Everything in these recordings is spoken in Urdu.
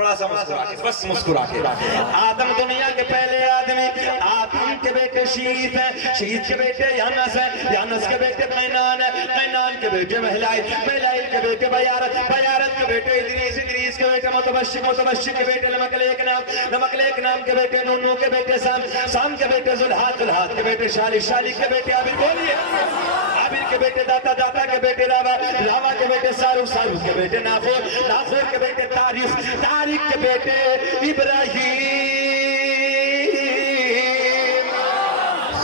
تھوڑا سا مسکرا کے، بس مسکرا کے. آدم دنیا کے پہلے آدمی، آدم کے بیٹے شیت ہیں، شیت کے بیٹے یانس ہیں، یانس کے بیٹے قینان ہیں، قینان کے بیٹے مہلائل، مہلائل کے بیٹے بیارت، بیارت کے بیٹے ادریس، ادریس کے بیٹے متبشر، متبشر کے بیٹے نمکلیک نام، نمکلیک نام کے بیٹے نونو کے بیٹے سام، سام کے بیٹے ذوالحاد، ذوالحاد کے بیٹے شالک، شالک کے بیٹے عابر. بولیے عابر کے بیٹے داتا، داتا کے بیٹے راوا، راوا کے بیٹے ساروخ، ساروخ کے بیٹے ناخور، ناخور کے بیٹے تاریخ، تاریخ کے بیٹے ابراہیم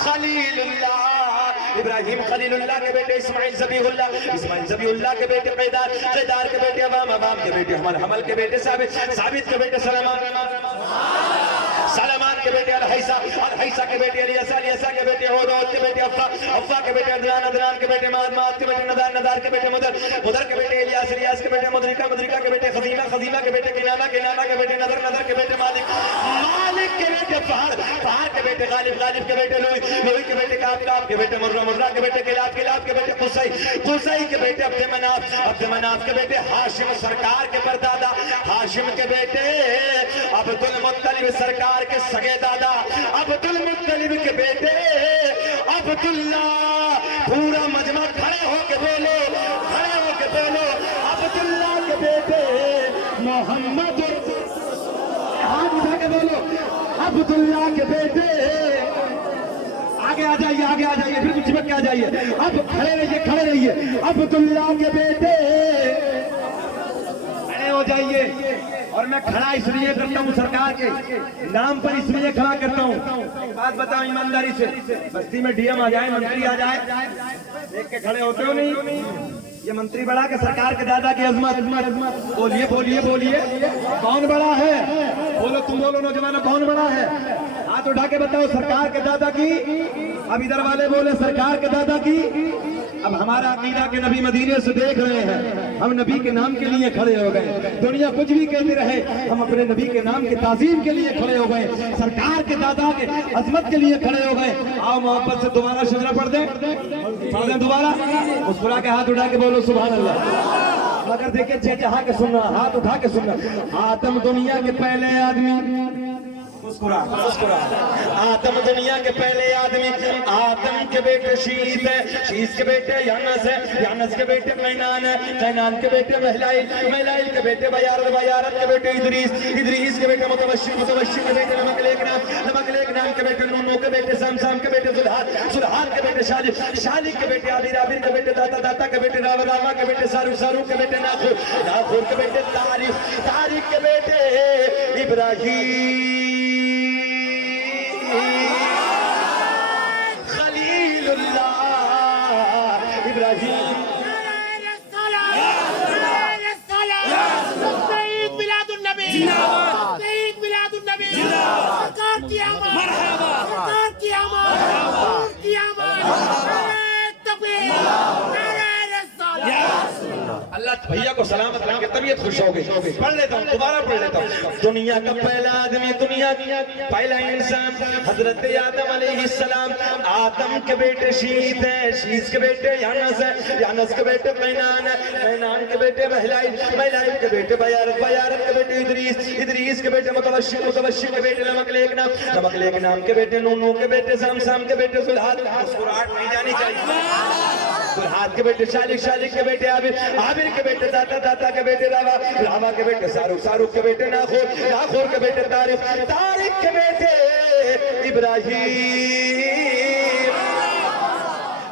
خلیل اللہ، ابراہیم خلیل اللہ کے بیٹے اسماعیل ذبیح اللہ، اسماعیل ذبیح اللہ کے بیٹے قیدار، قیدار کے بیٹے عوام، عوام کے بیٹے حمل، حمل کے بیٹے ثابت، ثابت کے بیٹے سلمان، سلمان کے بیٹے الحیسہ، الحیسہ کے بیٹے الیسا، الیسا کے بیٹے عود، عود کے بیٹے افا، افا کے بیٹے عدنان، عدنان کے بیٹے ماد، ماد کے بیٹے ندار، ندار کے بیٹے مدر، مدر کے بیٹے الیاس، الیاس کے بیٹے مدرکہ، مدرکہ کے بیٹے خزیمہ، خزیمہ کے بیٹے کنانہ، کنانہ کے بیٹے نظر، نظر کے بیٹے مالک، مالک کے بیٹے فہر، فہر کے بیٹے غالب، غالب کے بیٹے لوئی، لوئی کے بیٹے کعب، کعب کے بیٹے مرہ، مرہ کے بیٹے کلاب، کلاب کے بیٹے قصی، قصی کے بیٹے عبد مناف، عبد مناف کے بیٹے ہاشم سرکار کے پردادا، ہاشم کے بیٹے عبد المطلب سرکار کے سگے دادا، عبد المطلب کے بیٹے عبداللہ. پورا مجمع کھڑے ہو کے بولو، کھڑے ہو کے بولو، عبداللہ کے بیٹے محمد، ہاتھ اٹھا کے بولو عبداللہ کے بیٹے. آگے آ جائیے، آگے آ جائیے، پھر کچھ چمک کے آ جائیے. اب کھڑے رہیے، کھڑے رہیے. عبداللہ کے بیٹے کھڑے ہو جائیے. اور میں کھڑا اس لیے کرتا ہوں سرکار کے نام پر، اس لیے کھڑا کرتا ہوں. بات بتاؤں ایمانداری سے، بستی میں ڈی ایم آ جائے، منتری آ جائے، دیکھ کے کھڑے ہوتے ہو نہیں؟ یہ منتری بڑا کہ سرکار کے دادا کی عظمت؟ بولیے بولیے بولیے، کون بڑا ہے؟ بولو، تم بولو نوجوانوں، کون بڑا ہے؟ ہاتھ اٹھا کے بتاؤ سرکار کے دادا کی. اب ادھر والے بولے سرکار کے دادا کی. اب ہمارا عقیدہ کہ نبی مدینے سے دیکھ رہے ہیں، ہم نبی کے نام کے لیے کھڑے ہو گئے. دنیا کچھ بھی کہتے رہے، ہم اپنے نبی کے نام کی تعظیم کے لیے کھڑے ہو گئے، سرکار کے دادا کے عظمت کے لیے کھڑے ہو گئے. آؤ محبت سے دوبارہ شجرہ پڑھ دیں، پڑھ دیں دوبارہ. مسکرا کے ہاتھ اٹھا کے بولو سبحان اللہ. مگر دیکھیں چھ جہاں کے سننا، ہاتھ اٹھا کے سننا. آدم دنیا کے پہلے آدمی، مسکرا مسکرا. آدم دنیا کے پہلے آدمی، آدم کے بیٹے شیت ہے، شیت کے بیٹے یانس ہے، یانس کے بیٹے قینان ہے، قینان کے بیٹے مہلائل، مہلائل کے بیٹے بیارت، بیارت کے بیٹے ادریس، ادریس کے بیٹے متبشر، متبشر کے بیٹے نمکلیک نام، نمکلیک نام کے بیٹے نونو کے بیٹے سام، سام کے بیٹے ذوالحاد، ذوالحاد کے بیٹے شالک، شالک کے بیٹے عابر، عابر کے بیٹے داتا، داتا کے بیٹے راوا، راوا کے بیٹے ساروخ، ساروخ کے بیٹے ناخور، ناخور کے بیٹے تاریخ، تاریخ کے بیٹے ابراہیم خلیل اللہ، ابراہیم. سعید میلاد النبی، سعید میلاد النبی، سرکار کی آمد، سرکار کی آمد، حضور کی آمد. اللہ بھیا کو سلامت رکھ کے طبیعت خوش ہو گئی. پڑھ لیتا ہوں، دوبارہ پڑھ لیتا ہوں. دنیا کا پہلا آدمی، دنیا کا پہلا انسان حضرت آدم علیہ السلام. آدم کے بیٹے شیت ہیں، شیت کے بیٹے یانس ہیں، یانس کے بیٹے قینان ہیں، قینان کے بیٹے مہلائل، مہلائل کے بیٹے بیارت، بیارت کے بیٹے ادریس، ادریس کے بیٹے متبشر، متبشر کے بیٹے نمکلیک نام، نمکلیک نام کے بیٹے نونو کے بیٹے سام، سام کے بیٹے ذوالحاد. مسکراہٹ نہیں جانی چاہیے. ذوالحاد کے بیٹے شالک، شالک کے بیٹے عابر، عابر کے بیٹے داتا، داتا کے بیٹے راوا، راوا کے بیٹے ساروخ، ساروخ کے بیٹے ناخور، ناخور کے بیٹے تاریخ، تاریخ کے بیٹے ابراہیم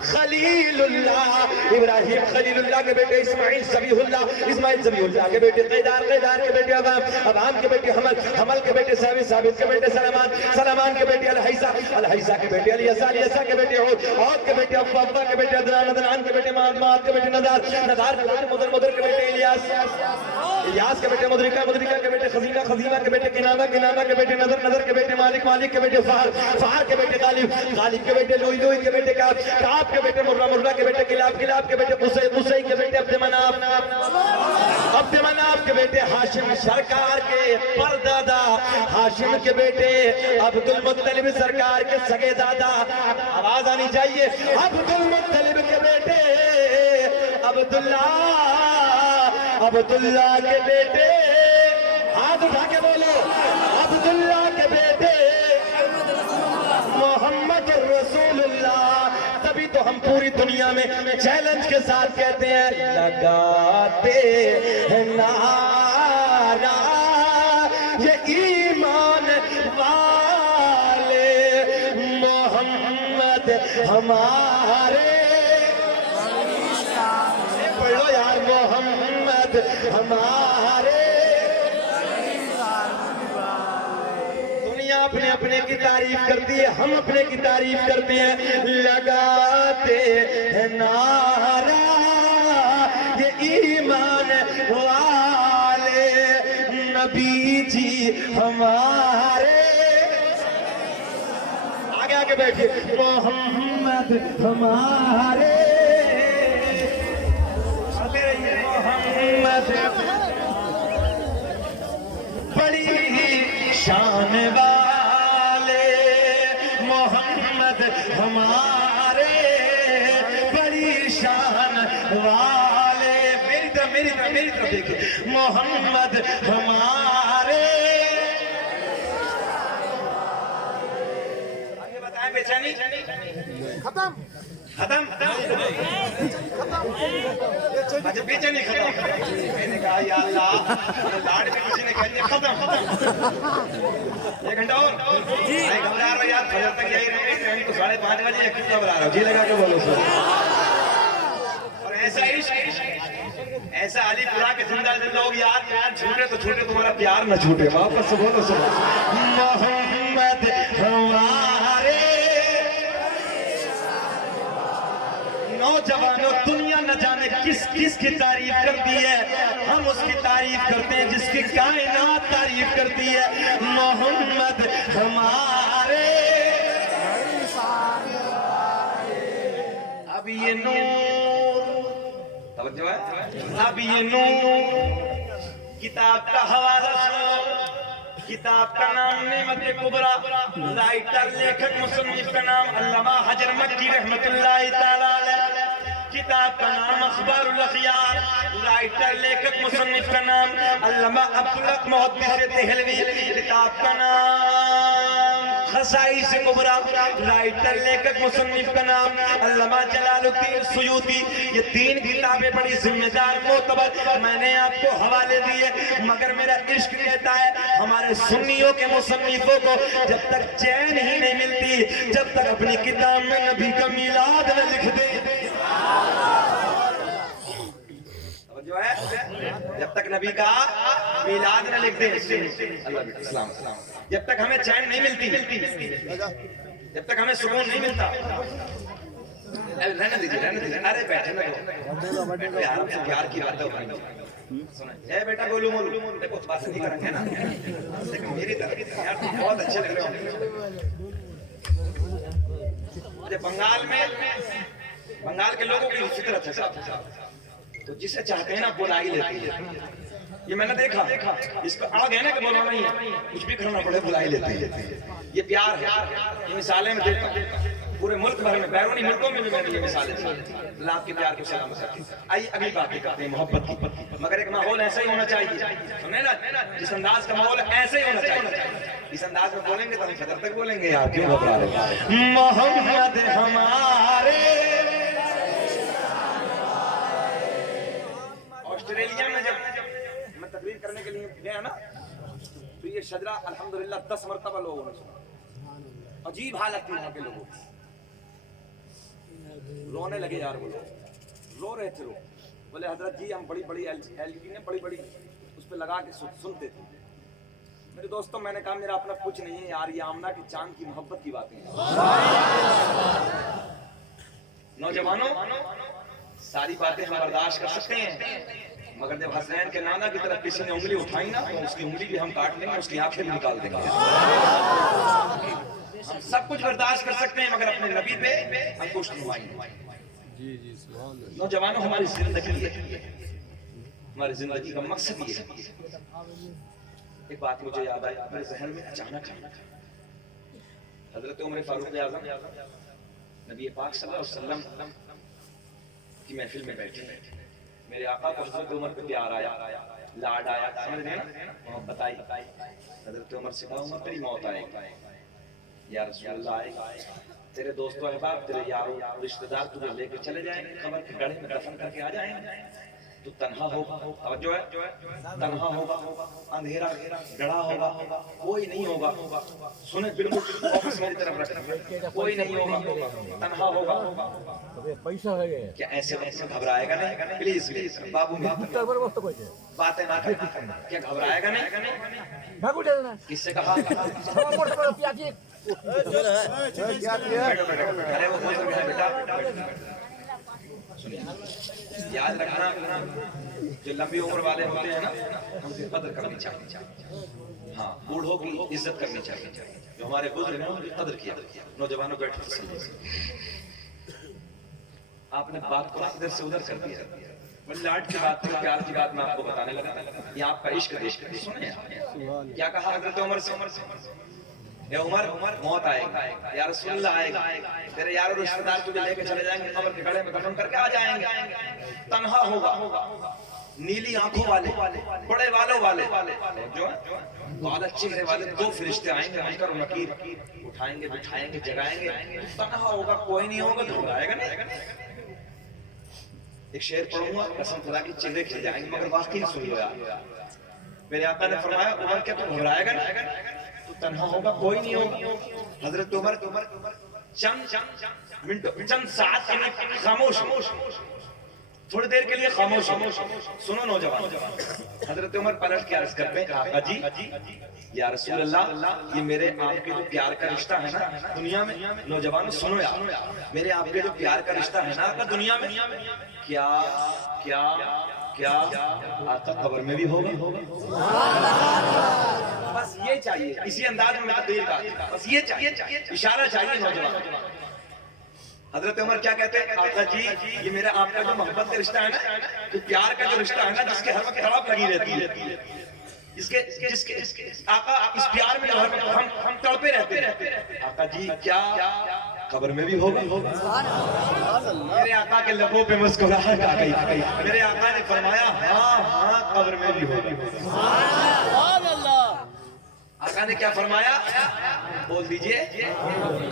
خلیل اللہ، ابراہیم خلیل اللہ کے بیٹے اسماعیل ذبیح اللہ، اسماعیل ذبیح اللہ کے بیٹے قیدار، قیدار کے بیٹے عوام، عوام کے بیٹے حمل، حمل کے بیٹے ثابت، ثابت کے بیٹے سلمان، سلمان کے بیٹے الحیسہ، الحیسہ کے بیٹے الیسا، الیسا کے بیٹے عود، عود کے بیٹے افا، افا کے بیٹے عدنان، عدنان کے بیٹے ماد، ماد کے بیٹے نظار، نظار کے بیٹے مدر، مدر کے بیٹے الیاس، الیاس کے بیٹے مدرکہ، مدرکہ کے بیٹے خزیمہ، خزیمہ کے بیٹے کنانہ، کنانہ کے بیٹے نظر، نظر کے بیٹے مالک، مالک کے بیٹے فہر، فہر کے بیٹے غالب، غالب کے بیٹے لوئی، لوئی کے بیٹے کعب، کعب کے بیٹے مرہ، مرہ کے بیٹے کلاب، کلاب کے بیٹے قصی، قصی کے بیٹے عبد مناف، عبد مناف کے بیٹے ہاشم سرکار کے پردادا، ہاشم کے بیٹے عبد المطلب سرکار کے سگے دادا. آواز آنی چاہیے. عبد المطلب کے بیٹے عبداللہ، عبداللہ کے بیٹے ہاتھ اٹھا کے بولو عبداللہ کے بیٹے محمد رسول اللہ. تبھی تو ہم پوری دنیا میں چیلنج کے ساتھ کہتے ہیں لگاتے ہیں نعرہ یہ ایمان والے محمد ہمارے. پڑھو یار محمد ہمارے. دنیا اپنے اپنے کی تعریف کرتی ہے, ہم اپنے کی تعریف کرتے ہیں. لگاتے ہیں نعرہ یہ ایمان والے نبی جی ہمارے. آگے آگے بیٹھے محمد ہمارے. محمد بڑی شان والے محمد ہمارے بڑی شان والے. میری طرف دیکھیں محمد ہمارے. آگے بتائیں بیچانی ختم اچھا بیچے نہیں ختم. میں نے کہا یا اللہ لاڈ میں کسی نے کہا ختم. ایک گھنٹہ اور میں گھبرا رہا ہوں یار, فجر تک یہی رہے ٹرین تو 5:30 بجے. کیوں گھبرا رہا ہوں؟ جی لگا کے بولو سر. اور ایسا عشق ایسا علی پورا کے زندہ لوگ یار چھوٹے تو چھوٹے تمہارا پیار نہ چھوٹے. واپس سے بولو سر محمد ہمارے. نوجوانوں دنیا نہ جانے کس کی تعریف کرتی ہے, ہم اس کی تعریف کرتے ہیں جس کی کائنات تعریف کرتی ہے. محمد ہمارے. اب یہ نور توجہ ہے, اب یہ نور کتاب کا حوالہ سنو. کتاب کا نام نعمت کبریٰ, رائٹر لیکھک مصنف کا نام علامہ حجر مکی رحمت اللہ تعالی علیہ. کتاب کا نام اخبار الاخیار, رائٹر لیکھک مصنف کا نام علامہ عبدالحق محدث دہلوی. کتاب کا نام خصائص کبریٰ, رائٹر لیکھک مصنف کا نام علامہ جلال الدین سیوطی. یہ 3 کتابیں بڑی ذمہ دار معتبر میں نے آپ کو حوالے دیے, مگر میرا عشق کہتا ہے ہمارے سنیوں کے مصنفوں کو جب تک چین ہی نہیں ملتی جب تک اپنی کتاب میں نبی کا میلاد نہ لکھ دیں. جو ہے جب تک نبی کا میلاد نہ لکھ دیں, اسلام جب تک ہمیں چین نہیں ملتی, جب تک ہمیں سکون نہیں ملتا. رہنے دیجیے ارے بیٹھے نا یار, ہم سے پیار کی بات ہے. اے بیٹا گولو مولو دیکھو بات نہیں کریں گے نا, لیکن میری طرف یار بہت اچھے لگ رہے ہو. مجھے بنگال کے لوگوں کی فطرت ہے تو جسے چاہتے ہیں نا بلا ہی لیتے ہیں. یہ میں نے دیکھا اس پہ آ گئے نا کہ بولنا نہیں ہے, کچھ بھی کرنا پڑے بلا ہی لیتے ہیں. یہ پیار ہے. یہ مثالیں میں دیکھتا ہوں پورے ملک بھر میں, بیرونی ملکوں میں بھی میں نے یہ مثالیں اللہ کے پیار کو سلام کرتے ہیں. آئیے اگلی باتیں کرتے ہیں محبت کی, مگر ایک ماحول ایسا ہی ہونا چاہیے. سنیں نا جس انداز کا ماحول ایسے ہی ہونا چاہیے. اس انداز میں بولیں گے تو ہم فجر تک بولیں گے یار, کیوں گھبرا رہے ہیں. محمد ہمارے. آسٹریلیا میں جب میں تقریر کرنے کے لیے گیا نا تو یہ شجرہ الحمدللہ 10 مرتبہ لوگوں نے سنا. عجیب حالت تھی وہاں کے لوگوں, رونے لگے یار. وہ لوگ رو رہے تھے. بولے حضرت جی ہم بڑی ایل نے بڑی اس پہ لگا کے سنتے تھے. میرے دوستوں میں نے کہا میرا اپنا کچھ نہیں ہے یار, یہ آمنہ کی چاند کی محبت کی باتیں ہیں. نوجوانوں ساری باتیں ہم برداشت کر سکتے ہیں, مگر جب حسین کے نانا کی طرف کسی نے انگلی اٹھائی نا تو اس کی انگلی بھی ہم کاٹ دیں گے, اس کی آنکھیں بھی نکال دیں گے. ہم سب کچھ برداشت کر سکتے ہیں مگر اپنے نبی پہ انگشت نہیں اٹھائیں گے. نوجوانوں ہماری زندگی ہے, ہماری زندگی کا مقصد یہ ہے. ایک بات مجھے یاد آئی میرے ذہن میں اچانک, حضرت عمر فاروق اعظم نبی پاک صلی اللہ علیہ وسلم کی محفل میں بیٹھے, میرے آقا کو حضرت عمر پہ پیار آیا. لاڈ آیا, سمجھ گئے نا, محبت آئی. حضرت عمر سے کہا عمر تیری موت آئے گی, یا رسول اللہ آئے گا, تیرے دوستوں احباب تیرے یاروں رشتہ دار تجھے لے کے چلے جائیں گے, قبر کے گڑھے میں دفن کر کے آ جائیں گے, تو تنہا ہوگا, توجہ ہے, تنہا ہوگا, اندھیرا گڑھا ہوگا, کوئی نہیں ہوگا, سنیں بالکل آفس میری طرف رکھیں, کوئی نہیں ہوگا, تنہا ہوگا. پیسہ ہے کیا ایسے گھبرائے گا نہیں؟ پلیز پلیز بابو باتیں نہ کرنا, کیا گھبرائے گا نہیں؟ کس سے کہا؟ ارے وہ کوئی بیٹا یاد رکھنا, جو لمبی عمر والے ہوتے ہیں نا ان کی قدر کرنی چاہیے. ہاں, بوڑھوں کی عزت کرنی چاہیے, جو ہمارے بزرگ ہیں ان کی قدر کیا. نوجوانوں بیٹھے تسلی سے, آپ نے بات کو ادھر سے ادھر کر دیا. لاڈ کی بات, پیار کی بات میں آپ کو بتانے لگا, یہ آپ کا عشق دیش کا. سنیں کیا کہا حضرت عمر سے, اے عمر موت آئے گا, یا رسول اللہ آئے گا, تیرے یاروں رشتہ دار تجھے لے کے چلے جائیں گے, قبر کے گڑھے میں دفن کر کے آ جائیں گے, تنہا ہوگا, نیلی آنکھوں والے, بڑے والوں والے, جو دولت چہرے والے دو فرشتے آئیں گے, منکر و نکیر, اٹھائیں گے, بٹھائیں گے, جگائیں گے, تنہا ہوگا, کوئی نہیں ہوگا, گھبرائے گا نہیں. ایک شعر پڑھوں گا, قسم خدا کی چہرے کھل جائیں گے, مگر واقعی سن لو یار. میرے آقا نے فرمایا عمر کیا تو گھبرائے گا نہیں, تو تنہا ہوگا, کوئی نہیں ہوگا. حضرت عمر چند ساعت کے لیے خاموش, تھوڑی دیر کے لیے خاموش. سنو نوجوان, حضرت عمر پلٹ کے عرض کرتے ہیں آقا جی, یا رسول اللہ, یہ میرے آپ کے جو پیار کا رشتہ ہے نا دنیا میں, نوجوان سنو یار, میرے آپ کے جو پیار کا رشتہ ہے نا آقا دنیا میں, کیا کیا کیا آقا قبر میں بھی ہوگا؟ بس یہ چاہیے, اسی انداز میں دیر کا, بس یہ چاہیے, اشارہ چاہیے نوجوان. حضرت عمر کیا کہتے ہیں, آقا جی یہ میرا آپ کا جو محبت کا رشتہ ہے نا, جو پیار کا جو رشتہ ہے نا, جس کے ہر وقت تڑپ لگی رہتی ہے, آقا اس پیار میں ہم تڑپے رہتے ہیں, آقا جی کیا قبر میں بھی ہوگا؟ میرے آقا کے لبوں پہ مسکراہٹ آ گئی, میرے آقا نے فرمایا ہاں ہاں قبر میں بھی ہوگا. آقا نے کیا فرمایا, بول دیجئے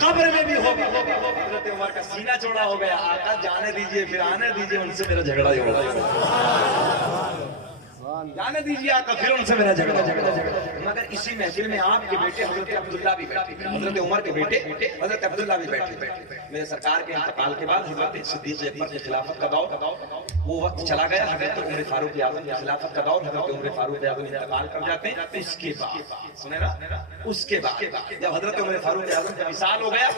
قبر میں بھی ہوگا. حضرت عمر کا سینہ چوڑا ہو گیا, آقا جانے دیجئے, پھر آنے دیجئے, ان سے میرا جھگڑا ہی ہوگا. جانے دیجئے آقا, پھر ان سے میرا جھگڑا. مگر اسی محفل میں آپ کے بیٹے حضرت عبداللہ بھی بیٹھے, حضرت عمر کے بیٹے حضرت عبداللہ بھی بیٹھے. میرے سرکار کے انتقال کے بعد حضرت صدیق اکبر کی خلافت کا دور, وہ وقت چلا گیا. حضرت عمر فاروق اعظم کی خلافت کا دور, حضرت عمر فاروق اعظم انتقال کر جاتے ہیں. اس کے بعد سنیں نا, اس کے بعد جب حضرت عمر فاروق اعظم کا وصال ہو گیا,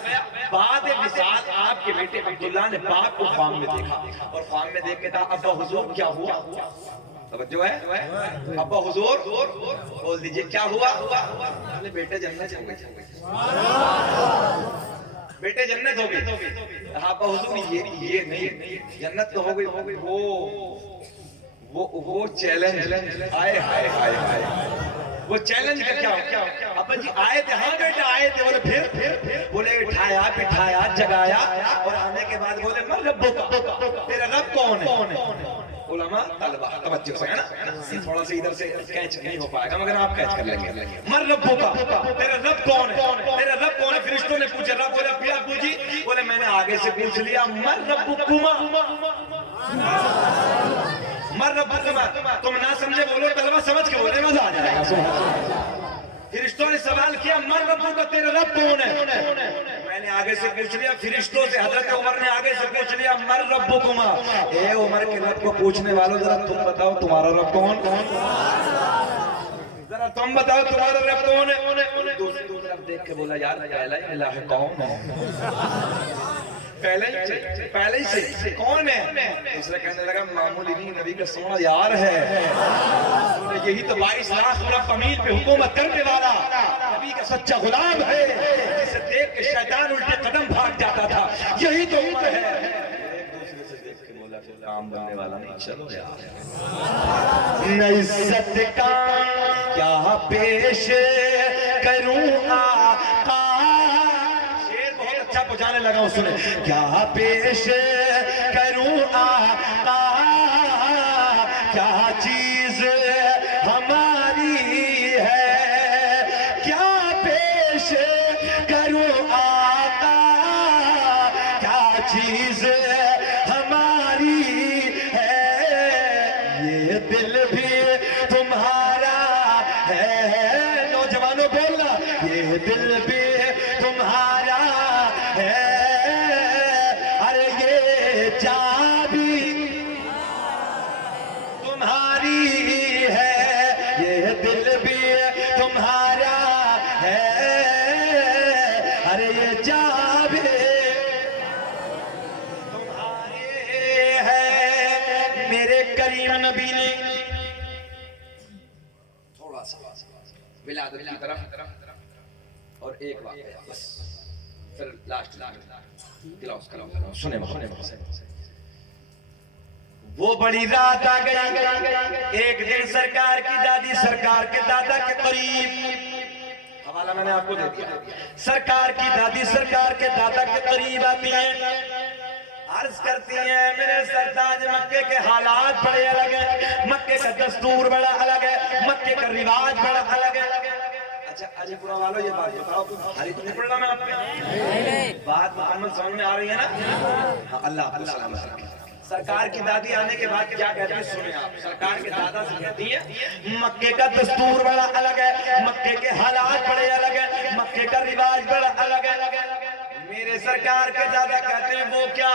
بعد وصال آپ کے بیٹے عبداللہ نے باپ کو خواب میں دیکھا, اور خواب میں دیکھ کے کہا ابا حضور کیا ہوا؟ توجہ ہے, ابا حضور بول دیجئے کیا ہوا؟ بیٹے جنت ہو گئے, بیٹے جنت ہو گئے. ابا حضور یہ نہیں, جنت تو ہو گئی, وہ چیلنج آئے ہائے ہائے ہائے, وہ چیلنج کا کیا؟ ابا جی آئے تھے, ہاں بیٹا آئے تھے, بولے پھر بولے اٹھایا بٹھایا جگایا, اور آنے کے بعد بولے من ربک, تیرا رب کون ہے؟ علماء طلبہ توجہ سے ہے نا, تھوڑا سا ادھر سے کیچ نہیں ہو پائے گا, مگر آپ کیچ کر لیں گے. من ربک, تیرا رب کون ہے؟ تیرا رب کون ہے؟ فرشتوں نے پوچھا, رب بولے پھر ابو جی, بولے میں نے آگے سے پوچھ لیا, من ربکما, من ربکما. تم نہ سمجھے بولو, طلبہ سمجھ کے بولے, مزہ آ جائے گا. فرشتوں نے سوال کیا, من ربک, تیرا رب کون ہے؟ میں نے آگے سے پوچھ لیا فرشتوں سے. حضرت عمر نے آگے سے پوچھ لیا, من ربکما. اے عمر کے رب کو پوچھنے والوں, ذرا تم بتاؤ تمہارا رب کون؟ ذرا تم بتاؤ تمہارا رب کون ہے؟ دوسری طرف دیکھ کے بولا, یار پہلا ہی الہ کون ہے, پہلے ہی سے کون ہے؟ دوسرا کہنے لگا معمولی نہیں, نبی کا سونا یار ہے. یہی تو 22 لاکھ عرب امیر پہ حکومت کرنے والا نبی کا سچا غلام ہے, جسے دیکھ کے شیطان الٹے قدم بھاگ جاتا تھا, یہی تو عمر ہے. دوسرے سے دیکھ کے بولا پھر کام بننے والا نہیں, چلو یار عزت کا کیا پیش کروں آقا. پہنچانے لگا ہوں, سنیں کیا پیش کروں آقا, کیا چیز تو بولنا یہ دل بھی تمہارا ہے ارے یہ جان بھی تمہاری ہے یہ دل بھی تمہارا ہے ارے یہ جان بھی تمہارے ہے میرے کریم نبی نے تھوڑا سا ولادت کی طرف اور ایک واقعہ بس پھر لاسٹ سنے وہ بڑی رات آ گئی ایک دن سرکار کی دادی سرکار کے دادا کے قریب حوالہ میں نے آپ کو دے دیا سرکار کی دادی سرکار کے دادا کے قریب آتی ہیں عرض کرتی ہیں میرے سرتاج مکے کے حالات بڑے الگ ہیں مکے کا دستور بڑا الگ ہے مکے کا رواج بڑا الگ ہے اچھا علی پورا والو یہ بات بتاؤ حالی تو نہیں پڑھ رہا میں آپ کے بات مکمل سمجھ میں آ رہی ہے نا اللہ آپ کو سلامت رکھے سرکار کی دادی آنے کے بعد کیا کہتی ہے سنیں آپ سرکار کے دادا سے کہتی ہے مکے کا دستور بڑا الگ ہے مکے کے حالات بڑے الگ ہیں مکے کا رواج بڑا الگ ہے میرے سرکار کے دادا کہتے ہیں وہ کیا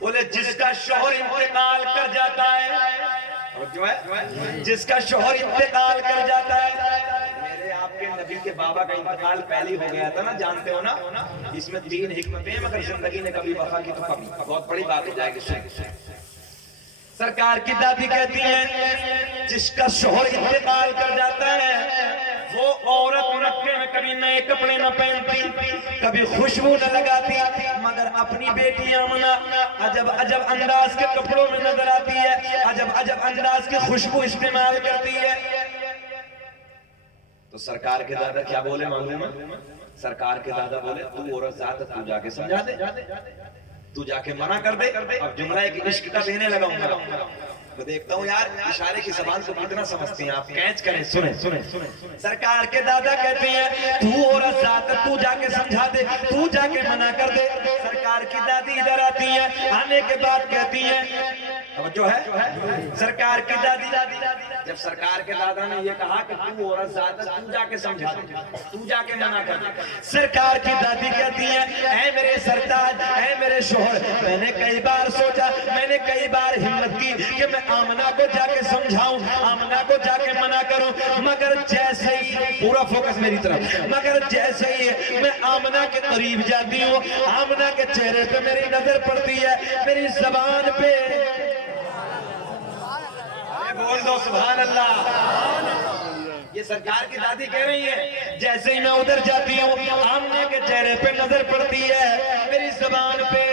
بولے جس کا شوہر انتقال کر جاتا ہے اور جو ہے جس کا شوہر انتقال کر جاتا ہے میرے آپ کے نبی کے بابا کا انتقال پہلی ہو گیا تھا نا جانتے ہو نا اس میں 3 حکمتیں ہیں مگر زندگی نے کبھی وفا کی تو کبھی بہت بڑی بات ہو جائے گی سرکار کی دادی کہتی ہیں جس کا شوہر انتقال کر جاتا ہے وہ عورت مکے میں کبھی نئے کپڑے نہ پہنتی کبھی خوشبو نہ لگاتی مگر اپنی بیٹی آمنہ عجب عجب انداز کے کپڑوں میں نظر آتی ہے عجب عجب انداز کی خوشبو استعمال کرتی ہے تو سرکار کے دادا کیا بولے معلوم ہے سرکار کے دادا بولے تو عورت ذات تو جا کے سمجھا دے تو جا کے منع کر دے اب جملہ ایک عشق کا دینے لگا ہوں میں دیکھتا ہوں یار اشارے کی زبان کو کتنا سمجھتی ہیں آپ کیچ کریں سنیں سرکار کے دادا کہتے ہیں تو عورت ذات تو جا کے سمجھا دے تو جا کے منع کر دے سرکار کی دادی ادھر آتی ہیں آنے کے بعد کہتی ہیں جو ہے سرکار کی دادی جب سرکار کے دادا نے یہ کہا کہ تو عورت ذات تو جا کے سمجھا دے تو جا کے منع کر دے سرکار کی دادی کہتی ہیں اے میرے سرتاج اے میرے شوہر میں نے کئی بار سوچا میں نے کئی بار ہمت کی کہ میں آمنہ کو جا کے سمجھاؤں آمنہ کو جا کے منع کروں مگر جیسے ہی پورا فوکس میری طرف مگر جیسے ہی میں آمنہ کے قریب جاتی ہوں آمنہ کے چہرے پہ میری نظر پڑتی ہے میری زبان پہ بول دو سبحان اللہ یہ سرکار کی دادی کہہ رہی ہے جیسے ہی میں ادھر جاتی ہوں آمنہ کے چہرے پہ نظر پڑتی ہے میری زبان پہ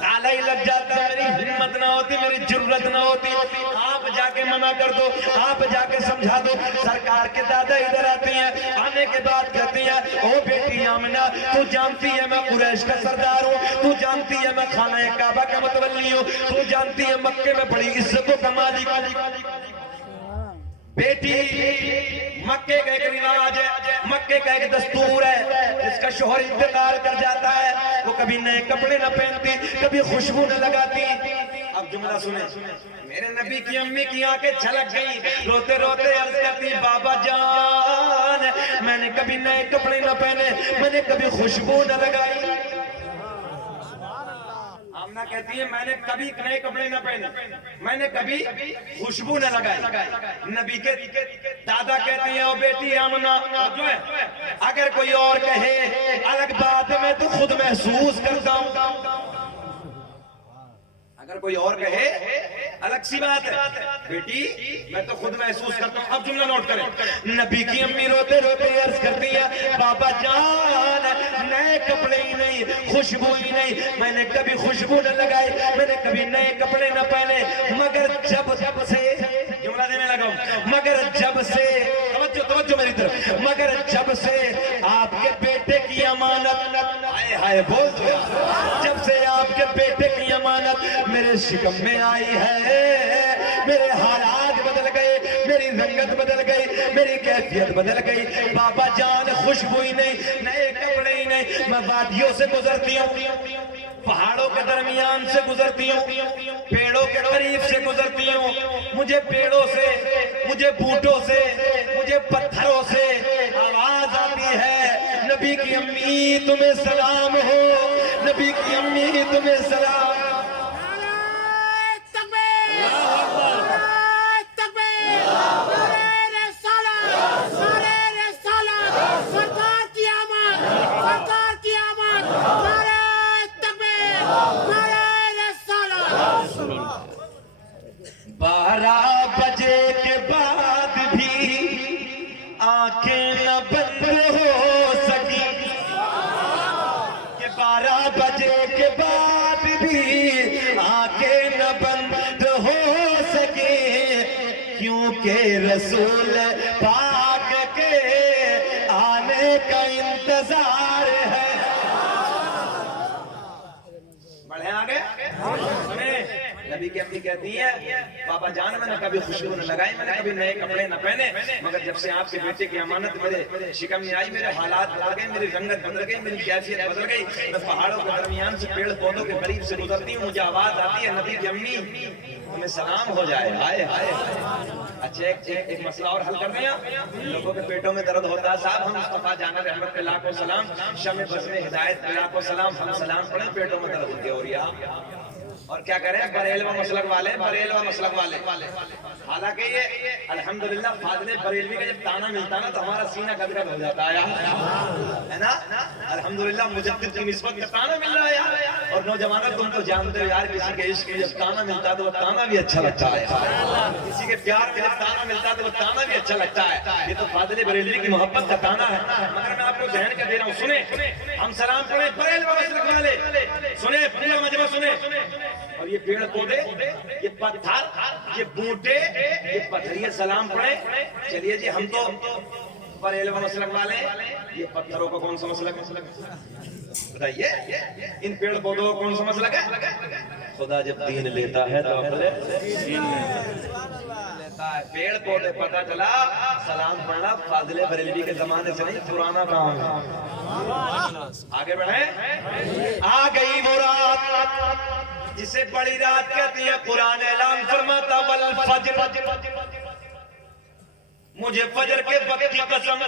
تالا ہی لگ جاتا ہے میری ہمت نہ ہوتی میری جرت نہ ہوتی آپ جا کے منع کر دو آپ جا کے سمجھا دو سرکار کے دادا ادھر آتی ہیں آنے کے بعد کہتی ہیں او بیٹی آمنہ تو جانتی ہے میں قریش کا سردار ہوں تو جانتی ہے میں خانہ کعبہ کا متولی ہوں تو جانتی ہے مکے میں بڑی عزت و کمالی بیٹی مکے کا ایک رواج ہے مکے کا ایک دستور ہے جس کا شوہر انتقال کر جاتا ہے وہ کبھی نئے کپڑے نہ پہنتی کبھی خوشبو نہ لگاتی اب جملہ سنیں میرے نبی کی امی کی آنکھیں چھلک گئی روتے روتے عرض کرتی بابا جان میں نے کبھی نئے کپڑے نہ پہنے میں نے کبھی خوشبو نہ لگائی آمنہ کہتی ہے میں نے کبھی نئے کپڑے نہ پہنے میں نے کبھی خوشبو نہ لگائی نبی کے دادا کہتے ہیں او بیٹی آمنہ جو ہے اگر کوئی اور کہے الگ بات ہے میں تو خود محسوس کرتا ہوں اگر کوئی اور کہے الگ سی بات ہے بیٹی میں تو خود محسوس کرتا ہوں اب جملہ نوٹ کریں نبی کی امی روتے روتے عرض کرتی ہے بابا جان نئے کپڑے ہی نہیں خوشبو ہی نہیں میں نے کبھی خوشبو نہ لگائی میں نے کبھی نئے کپڑے نہ پہنے مگر جب سے جملہ دینے لگا ہوں مگر جب سے توجہ میری طرف مگر جب سے آپ کے بیٹے کی امانت ہائے بول دو جب سے آپ کے بیٹے کی امانت میرے شکم میں آئی ہے میرے حالات بدل گئے میری رنگت بدل گئی میری کیفیت بدل گئی بابا جان خوشبو ہی نہیں نئے کپڑے ہی نہیں میں وادیوں سے گزرتی ہوں پہاڑوں کے درمیان سے گزرتی ہوں پیڑوں کے قریب سے گزرتی ہوں مجھے پیڑوں سے مجھے بوٹوں سے مجھے پتھروں سے آواز آتی ہے، نبی کی امی تمہیں سلام ہو، نبی کی امی تمہیں سلام۔ نعرہ تکبیر، نعرہ تکبیر، نعرہ رسالت، نعرہ رسالت، سرکار کی آمد، سرکار کی آمد، نعرہ تکبیر، نعرہ رسالت۔ 12 بجے کے بعد بھی آنکھیں نہ بند ہو سکی، کہ 12 بجے کے بعد بھی آنکھیں نہ بند ہو سکی، کیونکہ رسول پاک کے آنے کا انتظار ہے۔ بڑھیں آگے سنیں، نبی کی امی کہتی ہے بابا جان میں نے کبھی خوشبو نہ لگائی، میں نے کبھی نئے کپڑے نہ پہنے، مگر جب سے آپ کے بیٹے کی امانت میرے شکم میں آئی، میرے حالات بدل گئے، میری رنگت بدل گئی، میری کیفیت بدل گئی۔ میں پہاڑوں کے درمیان سے پیڑ پودوں کے قریب سے گزرتی ہوں، مجھے آواز آتی ہے نبی کی امی تمہیں سلام ہو جائے۔ ہائے ہائے۔ اچھا ایک مسئلہ اور حل کر دیں، لوگوں کے پیٹوں میں درد ہوتا ہے صاحب، ہم مصطفیٰ جانا رحمت پہ لاکھوں سلام، شمع بزم ہدایت پہ لاکھوں سلام، ہم سلام پڑھیں پیٹوں میں درد ہوتے، اور اور کیا کریں بریلوی مسلک والے، بریلوی مسلک والے۔ حالانکہ یہ الحمدللہ فاضل بریلوی کا جب تانا ملتا نا تو ہمارا سینہ گدگد ہو جاتا ہے نا۔ الحمدللہ مجدد کی نسبت کا تانا مل رہا ہے یار، اور نوجوانوں تم تو جانتے ہو یار، کسی کے عشق میں جب تانا ملتا ہے تو وہ تانا بھی اچھا لگتا ہے، کسی کے پیار میں جب تانا ملتا ہے تو وہ تانا بھی اچھا لگتا ہے۔ یہ تو فاضل بریلوی کی محبت کا تانا ہے، مگر میں آپ کو ذہن کا دے رہا ہوں، سنیں ہم سلام پڑھیں بریلوی مسلک والے، سنیں پورا مجمع سنیں۔ اور یہ پیڑ پودے، یہ پتھر، یہ بوٹے، یہ پتھریے سلام پڑھیں۔ چلیے جی ہم تو بریلوی مسلک والے، یہ پتھروں کو کون سا مسلک بتائیے، ان پیڑ پودوں کو کون سا مسلک ہے؟ خدا جب دین لیتا ہے تو اپنے لیتا ہے۔ پیڑ پودے پتہ چلا سلام پڑھنا فاضل بریلوی کے زمانے سے نہیں، پرانا کام ہے۔ آگے بڑھیں۔ آ گئی وہ رات جسے بڑی رات کہتی ہے، قرآن اعلان فرماتا والفجر، مجھے فجر کے وقت کی قسم،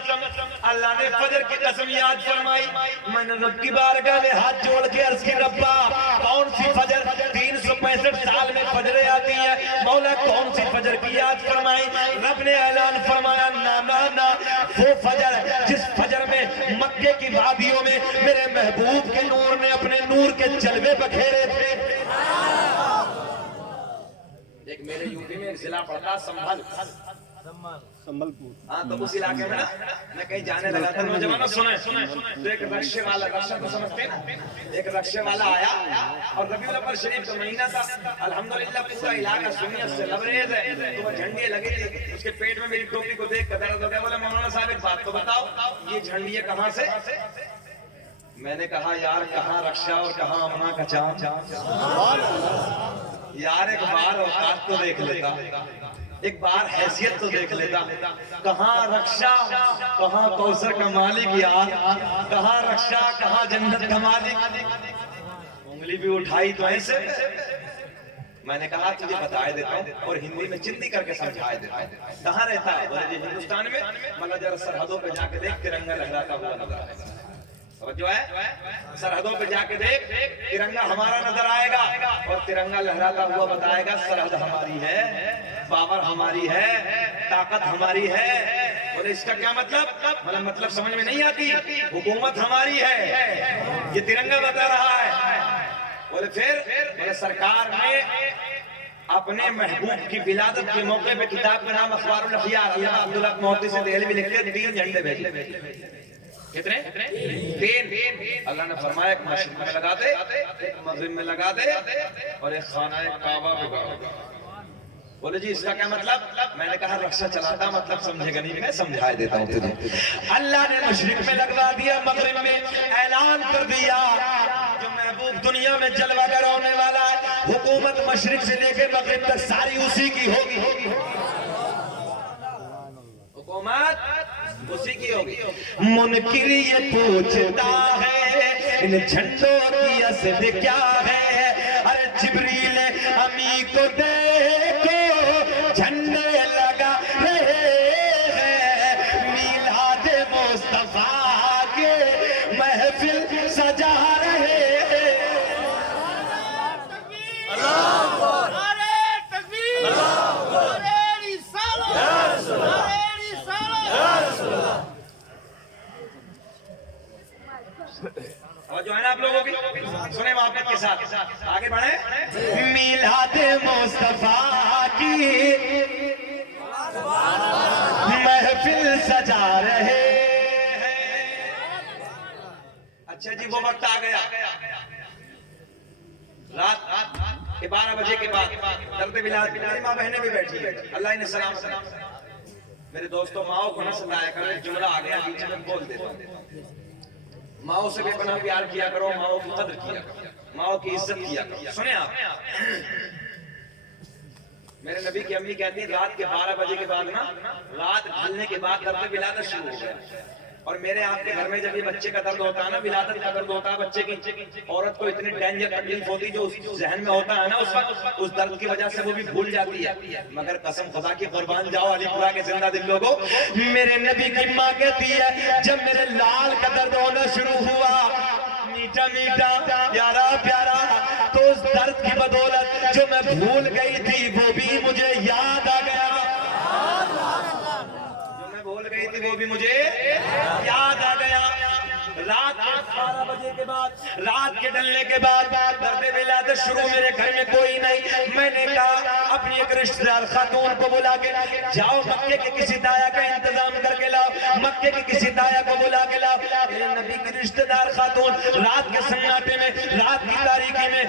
اللہ نے فجر کی قسم یاد فرمائی۔ میں نے رب کی بارگاہ میں ہاتھ جوڑ کے عرض کی ربا کون سی فجر، 365 سال میں فجریں آتی ہیں، مولا کون سی فجر کی یاد فرمائی۔ رب نے اعلان فرمایا نا نا نا، وہ فجر جس فجر میں مکے کی وادیوں میں میرے محبوب کے نور نے اپنے نور کے جلوے بکھیرے تھے۔ ایک میرے یوپی میں ایک ضلع پڑتا سنبھل پور، ہاں تو اس علاقے میں نا میں کہیں جانے لگا تھا، نوجوانوں سنیں تو ایک رکشے والا، رکشہ تو سمجھتے ہیں نا، ایک رکشے والا آیا اور ربیع الاول شریف کا مہینہ تھا، الحمدللہ پورا علاقہ سنیت سے لبریز ہے، تو وہ جھنڈیاں لگی تھی، اس کے پیٹ میں میری ٹوپی کو دیکھ کر درد ہو گیا، بولا مولانا صاحب ایک بات تو بتاؤ یہ جھنڈیاں کہاں سے؟ میں نے کہا یار کہاں رکشہ اور کہاں امنا کا چاند، یار ایک بار اوقات تو دیکھ لیتا، ایک بار حیثیت تو دیکھ لیتا، کہاں رکشہ کہاں کوثر کا مالک یار، کہاں رکشہ کہاں جنت کا مالک، انگلی بھی اٹھائی تو ایسے میں نے کہا تجھے بتائے دیتا ہوں اور ہندی میں چندی کر کے سمجھائے دیتا ہوں، کہاں رہتا ہے؟ بولے جی ہندوستان میں، مگر ذرا سرحدوں پہ جا کے دیکھ ترنگا لہراتا ہوا نظر آئے گا، جو ہے سرحدوں پہ جا کے دیکھ ترنگا ہمارا نظر آئے گا، اور ترنگا لہراتا ہوا بتائے گا سرحد ہماری ہے، پاور ہماری ہے، طاقت ہماری ہے۔ بولے اس کا کیا مطلب؟ مطلب سمجھ میں نہیں آتی، حکومت ہماری ہے، یہ ترنگا بتا رہا ہے۔ بولے پھر بولے سرکار نے اپنے محبوب کی ولادت کے موقع پہ کتاب کا نام اخبار الاخیار، علامہ عبداللہ محدث دہلوی لکھتے ہیں 3 جھنڈے بھیجے، کتنے؟ 3۔ اللہ نے فرمایا ایک مشرق میں لگا دے، ایک مغرب میں لگا دے، اور ایک خانہ کعبہ پہ لگا دے۔ بولے جی اس کا کیا مطلب؟ میں نے کہا رکشہ چلاتا مطلب سمجھے گا نہیں، میں سمجھائے دیتا ہوں تجھے۔ اللہ نے مشرق میں لگوا دیا، مغرب میں اعلان کر دیا جو محبوب دنیا میں جلوہ گر ہونے والا ہے، حکومت مشرق سے لے کے مغرب تک ساری اسی کی ہوگی، حکومت اسی کی ہوگی۔ منکر یہ پوچھتا ہے ان جھنڈوں کی اصل کیا ہے، ارے جبریل امی کو دیکھو جھنڈے لگا رہے ہیں، سنیں محبت کے ساتھ آگے بڑھیں. میلاد مصطفیٰ کی محفل سجا رہے ہیں. اچھا جی وہ وقت آ گیا رات کے 12 بجے کے بعد درد ولادت. میری ماں بہنیں بھی بیٹھی ہیں, اللہ انہیں سلام سلام. میرے دوستوں ماؤں کو نہ ستایا کرو, ایک جملہ آ گیا بیچ میں بول دیتا ہوں. ماؤں سے بے پناہ پیار کیا کرو, ماؤں کی قدر کیا کرو, ماؤں کی عزت کیا کرو. سنیں آپ, میرے نبی کی امی کہتی ہیں رات کے 12 بجے کے بعد نا, رات ڈھلنے کے بعد درد ولادت شروع ہو گیا. اور میرے آپ کے گھر میں جب یہ بچے کا درد ہوتا ہے نا, ولادت کا درد ہوتا ہے بچے کی, عورت کو اتنی ڈینجر تکلیف ہوتی جو اس ذہن میں ہوتا ہے نا اس وقت, اس درد کی وجہ سے وہ بھی بھول جاتی ہے. مگر قسم خدا کی قربان جاؤ علی پورہ کے زندہ دل لوگوں, میرے نبی کی ماں کہتی ہے جب میرے لال کا درد ہونا شروع ہوا, میٹھا میٹھا پیارا پیارا, تو اس درد کی بدولت جو میں بھول گئی تھی وہ بھی مجھے یاد آ گیا. بھول گئی تھی وہ بھی مجھے یاد آ گیا. رات 12 بجے کے بعد, رات کے ڈلنے کے بعد درد ولادت شروع. میرے گھر میں کوئی نہیں. میں نے کہا اپنی ایک رشتہ دار خاتون کو بلا کے جاؤ مکے کے کسی دایا کا انتظام کر کے لاؤ, مکے کے کسی دایا کو بلا کے لاؤ. میرے نبی کی رشتہ دار خاتون رات کے سناٹے میں, رات کی تاریکی میں,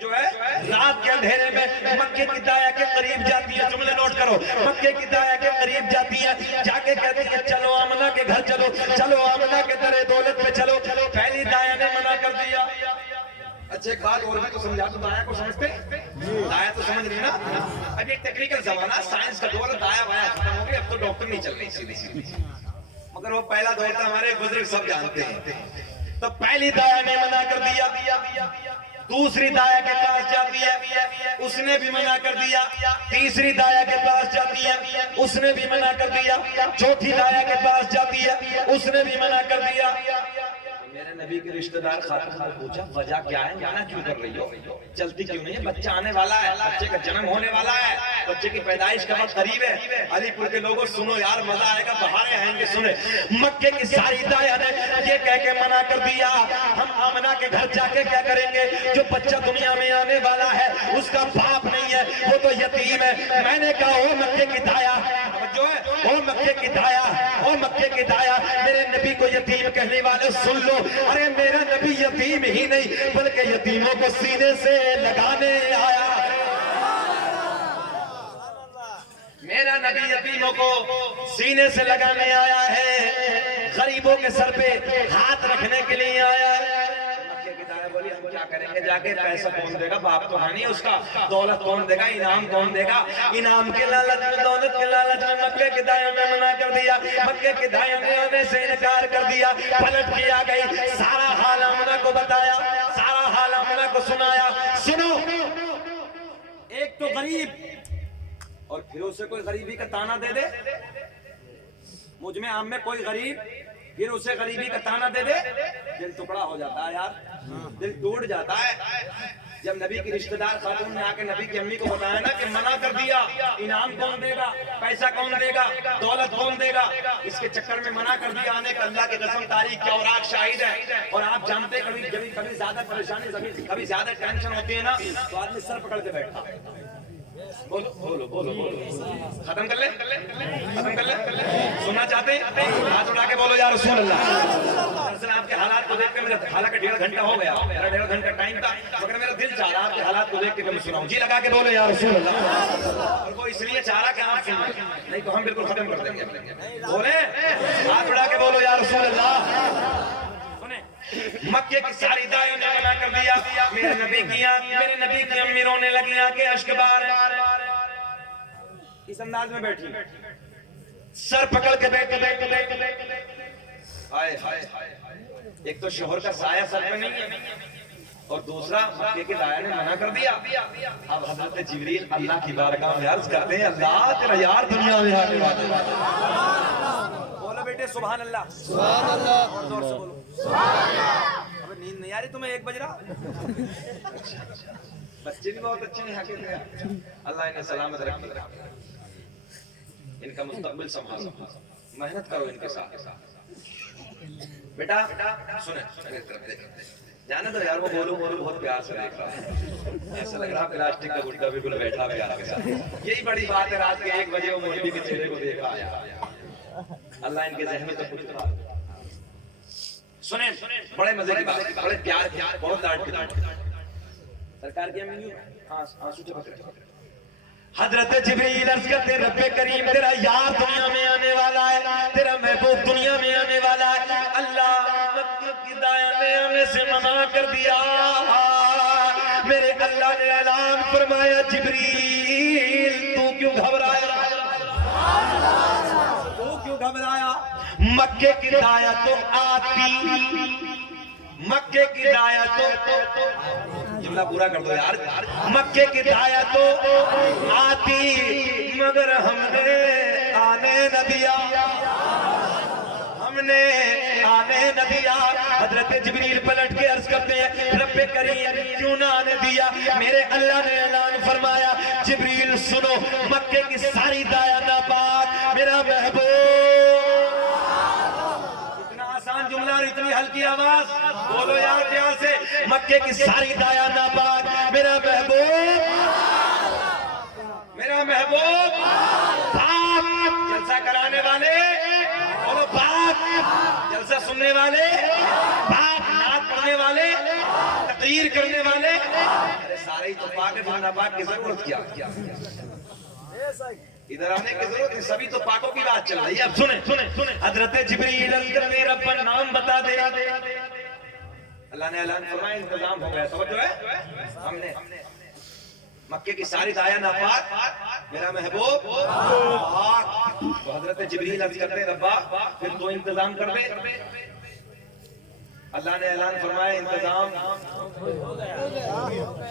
جو ہے رات کے اندھیرے میں مکے کی دایا کے قریب جاتی ہے. جملے نوٹ کرو, مکے کی دایا کے قریب جاتی ہے, جا کے کہتی ہے چلو آمنہ کے گھر چلو, چلو آمنہ کے در دولت پہ چلو. پہلی دایا نے منع کر دیا. اچھا ایک بات اور بھی تو سمجھا, تو دایا کو سمجھتے, دایا تو سمجھ نہیں نا. اب ایک ٹیکنیکل زمانہ, سائنس کا دور, دایا وایا ختم ہو گیا, اب تو ڈاکٹر نہیں چل رہی سیدھی. مگر وہ پہلا دور تھا, ہمارے بزرگ سب جانتے ہیں. تو پہلی دایا نے منع کر دیا, دوسری دایا کے پاس جاتی ہے, اس نے بھی منع کر دیا. تیسری دایا کے پاس جاتی ہے, اس نے بھی منع کر دیا. چوتھی دایا کے پاس جاتی ہے, اس نے بھی منع کر دیا. میرے نبی کے رشتہ دار خاتون نے پوچھا وجہ کیا ہے, منع کیوں کر رہی ہو, چلتی کیوں نہیں ہے؟ بچہ آنے والا ہے, بچے کا جنم ہونے والا ہے, بچے کی پیدائش کا وقت قریب ہے. علی پور کے لوگوں سنو یار, مزہ آئے گا, بہاریں آئیں گے. سنیں, مکے کی ساری دایا نے یہ کہہ کے منع کر دیا ہم آمنہ کے گھر جا کے کیا کریں گے, جو بچہ دنیا میں آنے والا ہے اس کا باپ نہیں ہے, وہ تو یتیم ہے. میں نے کہا او مکے کی دایا, جو ہے او مکے کی دایا, او مکے کی دایا, میرے نبی کو یتیم کہنے والے سن لو. ارے میرا نبی یتیم ہی نہیں بلکہ یتیموں کو سینے سے لگانے آیا. میرا نبی یتیموں کو سینے سے لگانے آیا ہے, غریبوں کے سر پہ ہاتھ رکھنے کے لیے آیا ہے. بولی ہم کیا کریں گے, جا کے پیسہ کون دے گا, باپ تو ہے نہیں اس کا, دولت کون دے گا, انعام کون دے گا. انعام کے لالچ میں, دولت کے لالچ میں مکے کی دایا نے منع کر دیا, مکے کی دایا نے آنے سے انکار کر دیا. پلٹ کے آ گئی, سارا حال آمنہ کو بتایا, سارا حال آمنہ کو سنایا. سنو, ایک تو غریب اور پھر اسے کوئی غریبی کا تانا دے دے, مجھ میں عام میں کوئی غریب پھر اسے غریبی کا تانا دے دے, دل ٹکڑا ہو جاتا ہے یار, دل ٹوٹ جاتا ہے. جب نبی کی رشتہ دار خاتون نے آ کے نبی کی امی کو بتایا نا کہ منع کر دیا, انعام کون دے گا, پیسہ کون دے گا, دولت کون دے گا, اس کے چکر میں منع کر دیا آنے کا. اللہ کی قسم تاریخ کے اوراق شاہد ہے. اور آپ جانتے کبھی زیادہ پریشانی, کبھی زیادہ ٹینشن ہوتی ہے نا, تو آدمی سر پکڑ کے بیٹھتا. بولو بولو بولو بولو, ختم کر لے, ختم کر لے. سننا چاہتے ہیں ہاتھ اٹھا کے بولو یا رسول اللہ. دراصل آپ کے حالات کو دیکھ کے میرا, حالانکہ 1.5 گھنٹہ ہو گیا, میرا 1.5 گھنٹہ ٹائم تھا, مگر میرا دل چاہ رہا آپ کے حالات کو دیکھ کے میں سناؤں. جی لگا کے بولو یا رسول اللہ. اور وہ اس لیے چاہ رہا کہ آپ سنیں, نہیں تو ہم بالکل ختم کر دیں گے. بولیں, ہاتھ اٹھا کے بولو یا رسول اللہ. مکے کی ساری دائیوں نے منع کر دیا. میرے نبی کی امی رونے لگی, آنکھیں اشک بار, اس انداز میں بیٹھی, سر پکڑ کے بیٹھے. ہائے ہائے, ایک تو شوہر کا سایہ سر پہ نہیں ہے, اور دوسرا مکے کے دایا نے منع کر دیا. اب حضرت جبریل اللہ کی بارگاہ میں عرض کرتے ہیں, اللہ تیرا یار دنیا میں آنے والا. بولو بیٹے سبحان اللہ, سبحان اللہ, اور زور سے بولو سبحان اللہ. اب نیند نہیں آ رہی تمہیں, 1 بج رہا. بچے بھی بہت اچھے ہیں, اللہ انہیں سلامت رکھے, ان کا مستقبل سنبھالو, محنت کرو ان کے ساتھ. بیٹا سنیں, جانا تو یار وہ بولوں بہت پیار سے دیکھ رہا ہے، ایسا لگ رہا پلاسٹک کا گڈا بالکل بیٹھا پیار کے ساتھ. یہی بڑی بات ہے، رات کے 1 بجے وہ مولوی کے چہرے کو دیکھا آیا. اللہ ان کے ذہن میں تو کچھ رہا. سنیں بڑے مزے کی بات، بڑے پیار بہت لاڈ کے سرکار کی امی آنسو چپک رہے. حضرت جبریل عرض کرتے رب کریم تیرا یار دنیا میں آنے والا ہے، تیرا محبوب دنیا میں آنے والا ہے. اللہ مکہ کی دایا میں آنے سے منع کر دیا. میرے اللہ نے اعلان فرمایا جبریل تو کیوں گھبرایا، تو کیوں گھبرایا. مکے کی دایا تو آتی، مکے کی دایا تو جملہ پورا کر دو یار. مکے کی دایا تو آتی مگر ہم نے آنے نہ دیا، ہم نے آنے نہ دیا. حضرت جبریل پلٹ کے عرض کرتے ہیں رب کریم کیوں نہ آنے دیا. میرے اللہ نے اعلان فرمایا جبریل سنو، مکے کی ساری دایا ناپاک، میرا محبوب. آسان جملہ اور اتنی ہلکی آواز، بولو یار پیار سے. مکے کی ساری دایا ناپاک، میرا محبوب، میرا محبوب پاک. جلسہ کرانے والے بولو پاک، جلسہ سننے والے پاک، نعت پڑھنے والے، تقریر کرنے والے، ارے سارے ہی تو پاک ہے. ناپاک کی ضرورت کیا، ادھر آنے کی ضرورت ہے، سبھی تو پاکوں کی بات چل رہی ہے. اب سنیں حضرت جبریل رب کا نام بتا دے. اللہ نے اعلان فرمایا انتظام ہو گیا. توجہ ہے، ہم نے مکے کی ساری دایا ناپاک، میرا محبوب پاک. تو حضرت جبریل عرض کرتے ربا پھر تو انتظام کر دے. اللہ نے اعلان فرمایا انتظام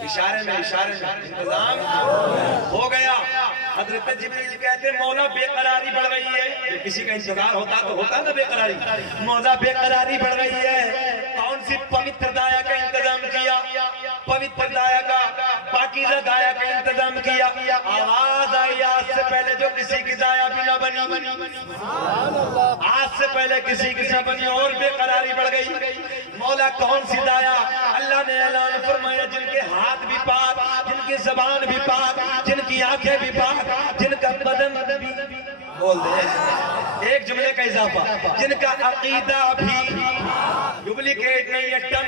اشارے میں انتظام ہو گیا. حضرت جبریل کہتے مولا بے قراری بڑھ رہی ہے. کسی کا انتظار ہوتا تو ہوتا نا بے قراری. مولا بے قراری بڑھ رہی ہے. کون سی پوتر دایا کا انتظام کیا، پوتر دایا کا، پاکیزہ دایا کا انتظام کیا. آواز آئی آج سے پہلے جو کسی کی دایا بھی نہ بنی، آج سے پہلے کسی کی نہ بنی، اور بے قراری بڑھ گئی. مولا کون سی دایا؟ اللہ نے اعلان فرمایا جن کے ہاتھ بھی پاک، جن کی زبان بھی پاک، جن کی آنکھیں بھی پاک، جن کا بدن بھی، بول دے ایک جملے کا اضافہ، جن کا عقیدہ بھی ڈپلیکیٹ نہیں ہے، ٹن.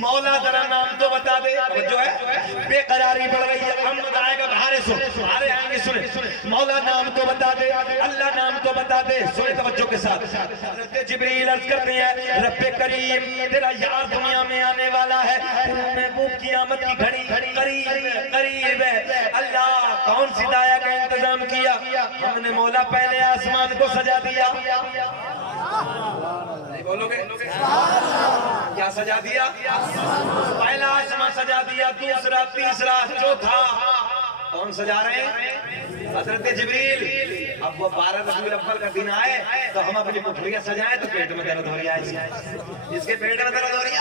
مولا ذرا نام تو بتا دے. جو ہے بے قراری بڑھ رہی ہے. ہم آئے گا بہارے آئیں گے. سنیں مولا نام تو بتا دے، اللہ نام تو بتا دے. سنیں توجہ کے ساتھ. حضرت جبریل عرض کرتے ہیں رب کریم تیرا یار دنیا میں آنے والا ہے، محبوب قیامت کی گھڑی قریب ہے. اللہ کون سی دایا کا انتظام کیا؟ ہم نے مولا پہلے آسمان کو سجا دیا. نہیں بولو گے کیا سجا دیا؟ پہلا آسمان سجا دیا، دوسرا، تیسرا، چوتھا. کون سجا رہے ہیں؟ حضرت جبریل. اب وہ 12 ربیع الاول کا دن آئے تو ہم اپنی پٹھڑیاں سجائیں تو پیٹ میں درد ہو رہا ہے. اس کے پیٹ میں درد ہو رہا ہے،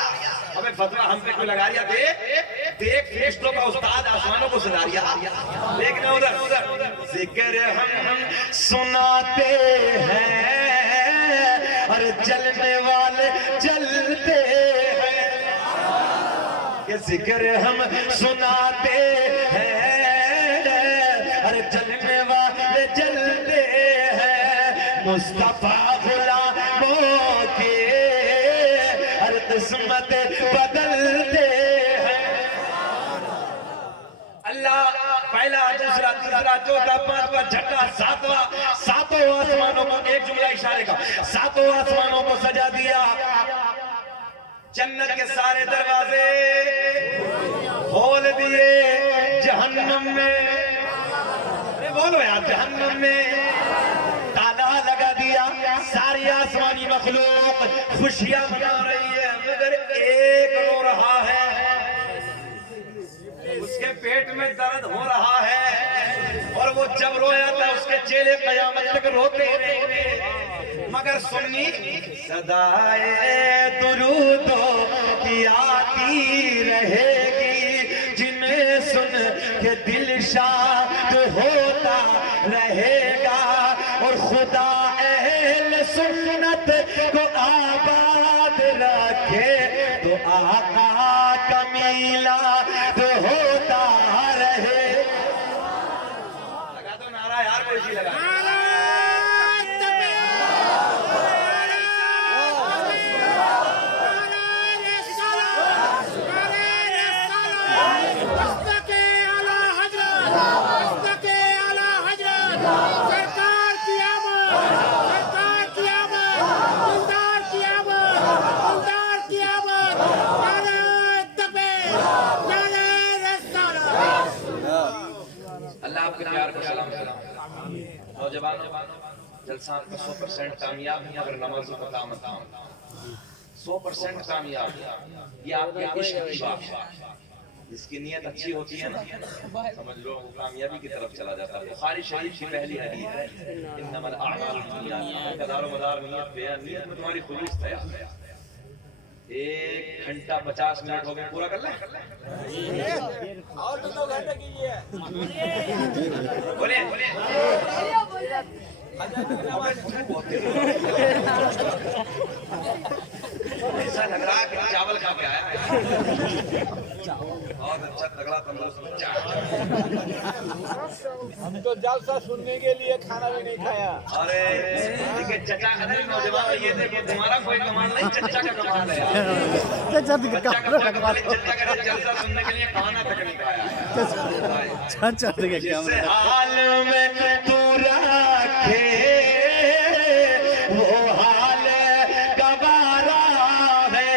ہمیں فتویٰ ہم پہ کوئی لگا رہا. دیکھ فرشتوں کا استاد آسمانوں کو سجا رہا. دیکھنا ادھر ذکر ہم سناتے ہیں اور جلنے والے جلتے ہیں. کہ ذکر ہم سناتے ہیں اور جلنے والے جلتے ہیں. مصطفیٰ غلاموں کے ہر قسمت بدلتے ہیں. اللہ پہلا، دوسرا، تیسرا، چوتھا، پانچواں، چھٹا، ساتوں آسمانوں کو، ایک جملہ اشارے کا، ساتوں آسمانوں کو سجا دیا. جنت کے سارے دروازے کھول دیے. جہنم میں بولو یار، جہنم میں تالا لگا دیا. ساری آسمانی مخلوق خوشیاں منا رہی ہے مگر ایک رو رہا ہے، اس کے پیٹ میں درد ہو رہا ہے. اور وہ جب رویا تھا اس کے چیلے قیامت تک روتے رہے. مگر سنی صدائے درودوں کی آتی رہے گی، جنہیں سن کے دل شاد ہوتا رہے گا. اور خدا اہل سنت کو آباد رکھے تو آقا کا میلاد ہوتا رہے. لگا دو نعرہ یار, کوئی چیز لگا. نوجوانوں, جلسہ آپ کا 100% کامیاب ہے اگر نمازوں کا دامن تھام. 100% کامیاب. یہ آپ کے عشق کی بات ہے. جس کی نیت اچھی ہوتی ہے نا, سمجھ لو وہ کامیابی کی طرف چلا جاتا ہے. بخاری شریف کی پہلی حدیث ہے, انما الاعمال بالنیات. مدار و مدار نیت پہ ہے. نیت میں تمہاری خلوص تیار ہے. 1 گھنٹہ 50 منٹ ہو گئے, پورا کر لیں. اور 2 گھنٹے کیجیے. بولے ایسا لگ رہا کہ چاول کھا کے آیا ہے. بہت اچھا تگڑا تندرست بچہ. ہم تو جلسہ سننے کے لیے کھانا بھی نہیں کھایا. ارے دیکھیں چچا, نوجوان یہ دیکھو تمہارا کوئی کمال نہیں, چچا کا کمال ہے. چچا کا جلسہ سننے کے لیے کھانا تک نہیں کھایا. جس حال میں تو رکھے وہ حال گوارا ہے.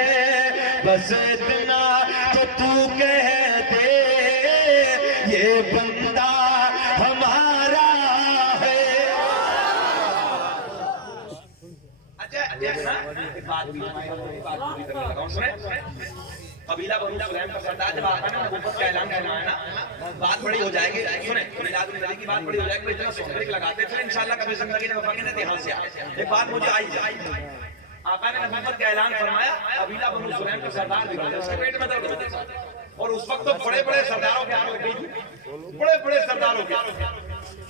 بس اتنا تو تو کہہ دے یہ بندہ ہمارا ہے. اچھا بات بھی قبیلہ بنو سلیم کا سردار جب آتا ہے نا, نبوت کا اعلان کرنا ہے نا, بات بڑی ہو جائے گی. سنیں, میلاد النبی کی بات بڑی ہو جائے گی. اتنا سوبرک لگاتے تھے انشاءاللہ کبھی زندگی میں وفا کے نہیں یہاں سے آئے. ایک بات مجھے آئی, آقا نے نبوت کا اعلان فرمایا, قبیلہ بنو سلیم کا سردار بگڑ گیا, اس کے پیٹ میں درد ہوتا تھا. اور اس وقت تو بڑے بڑے سرداروں کے آگے گئی, بڑے بڑے سرداروں کے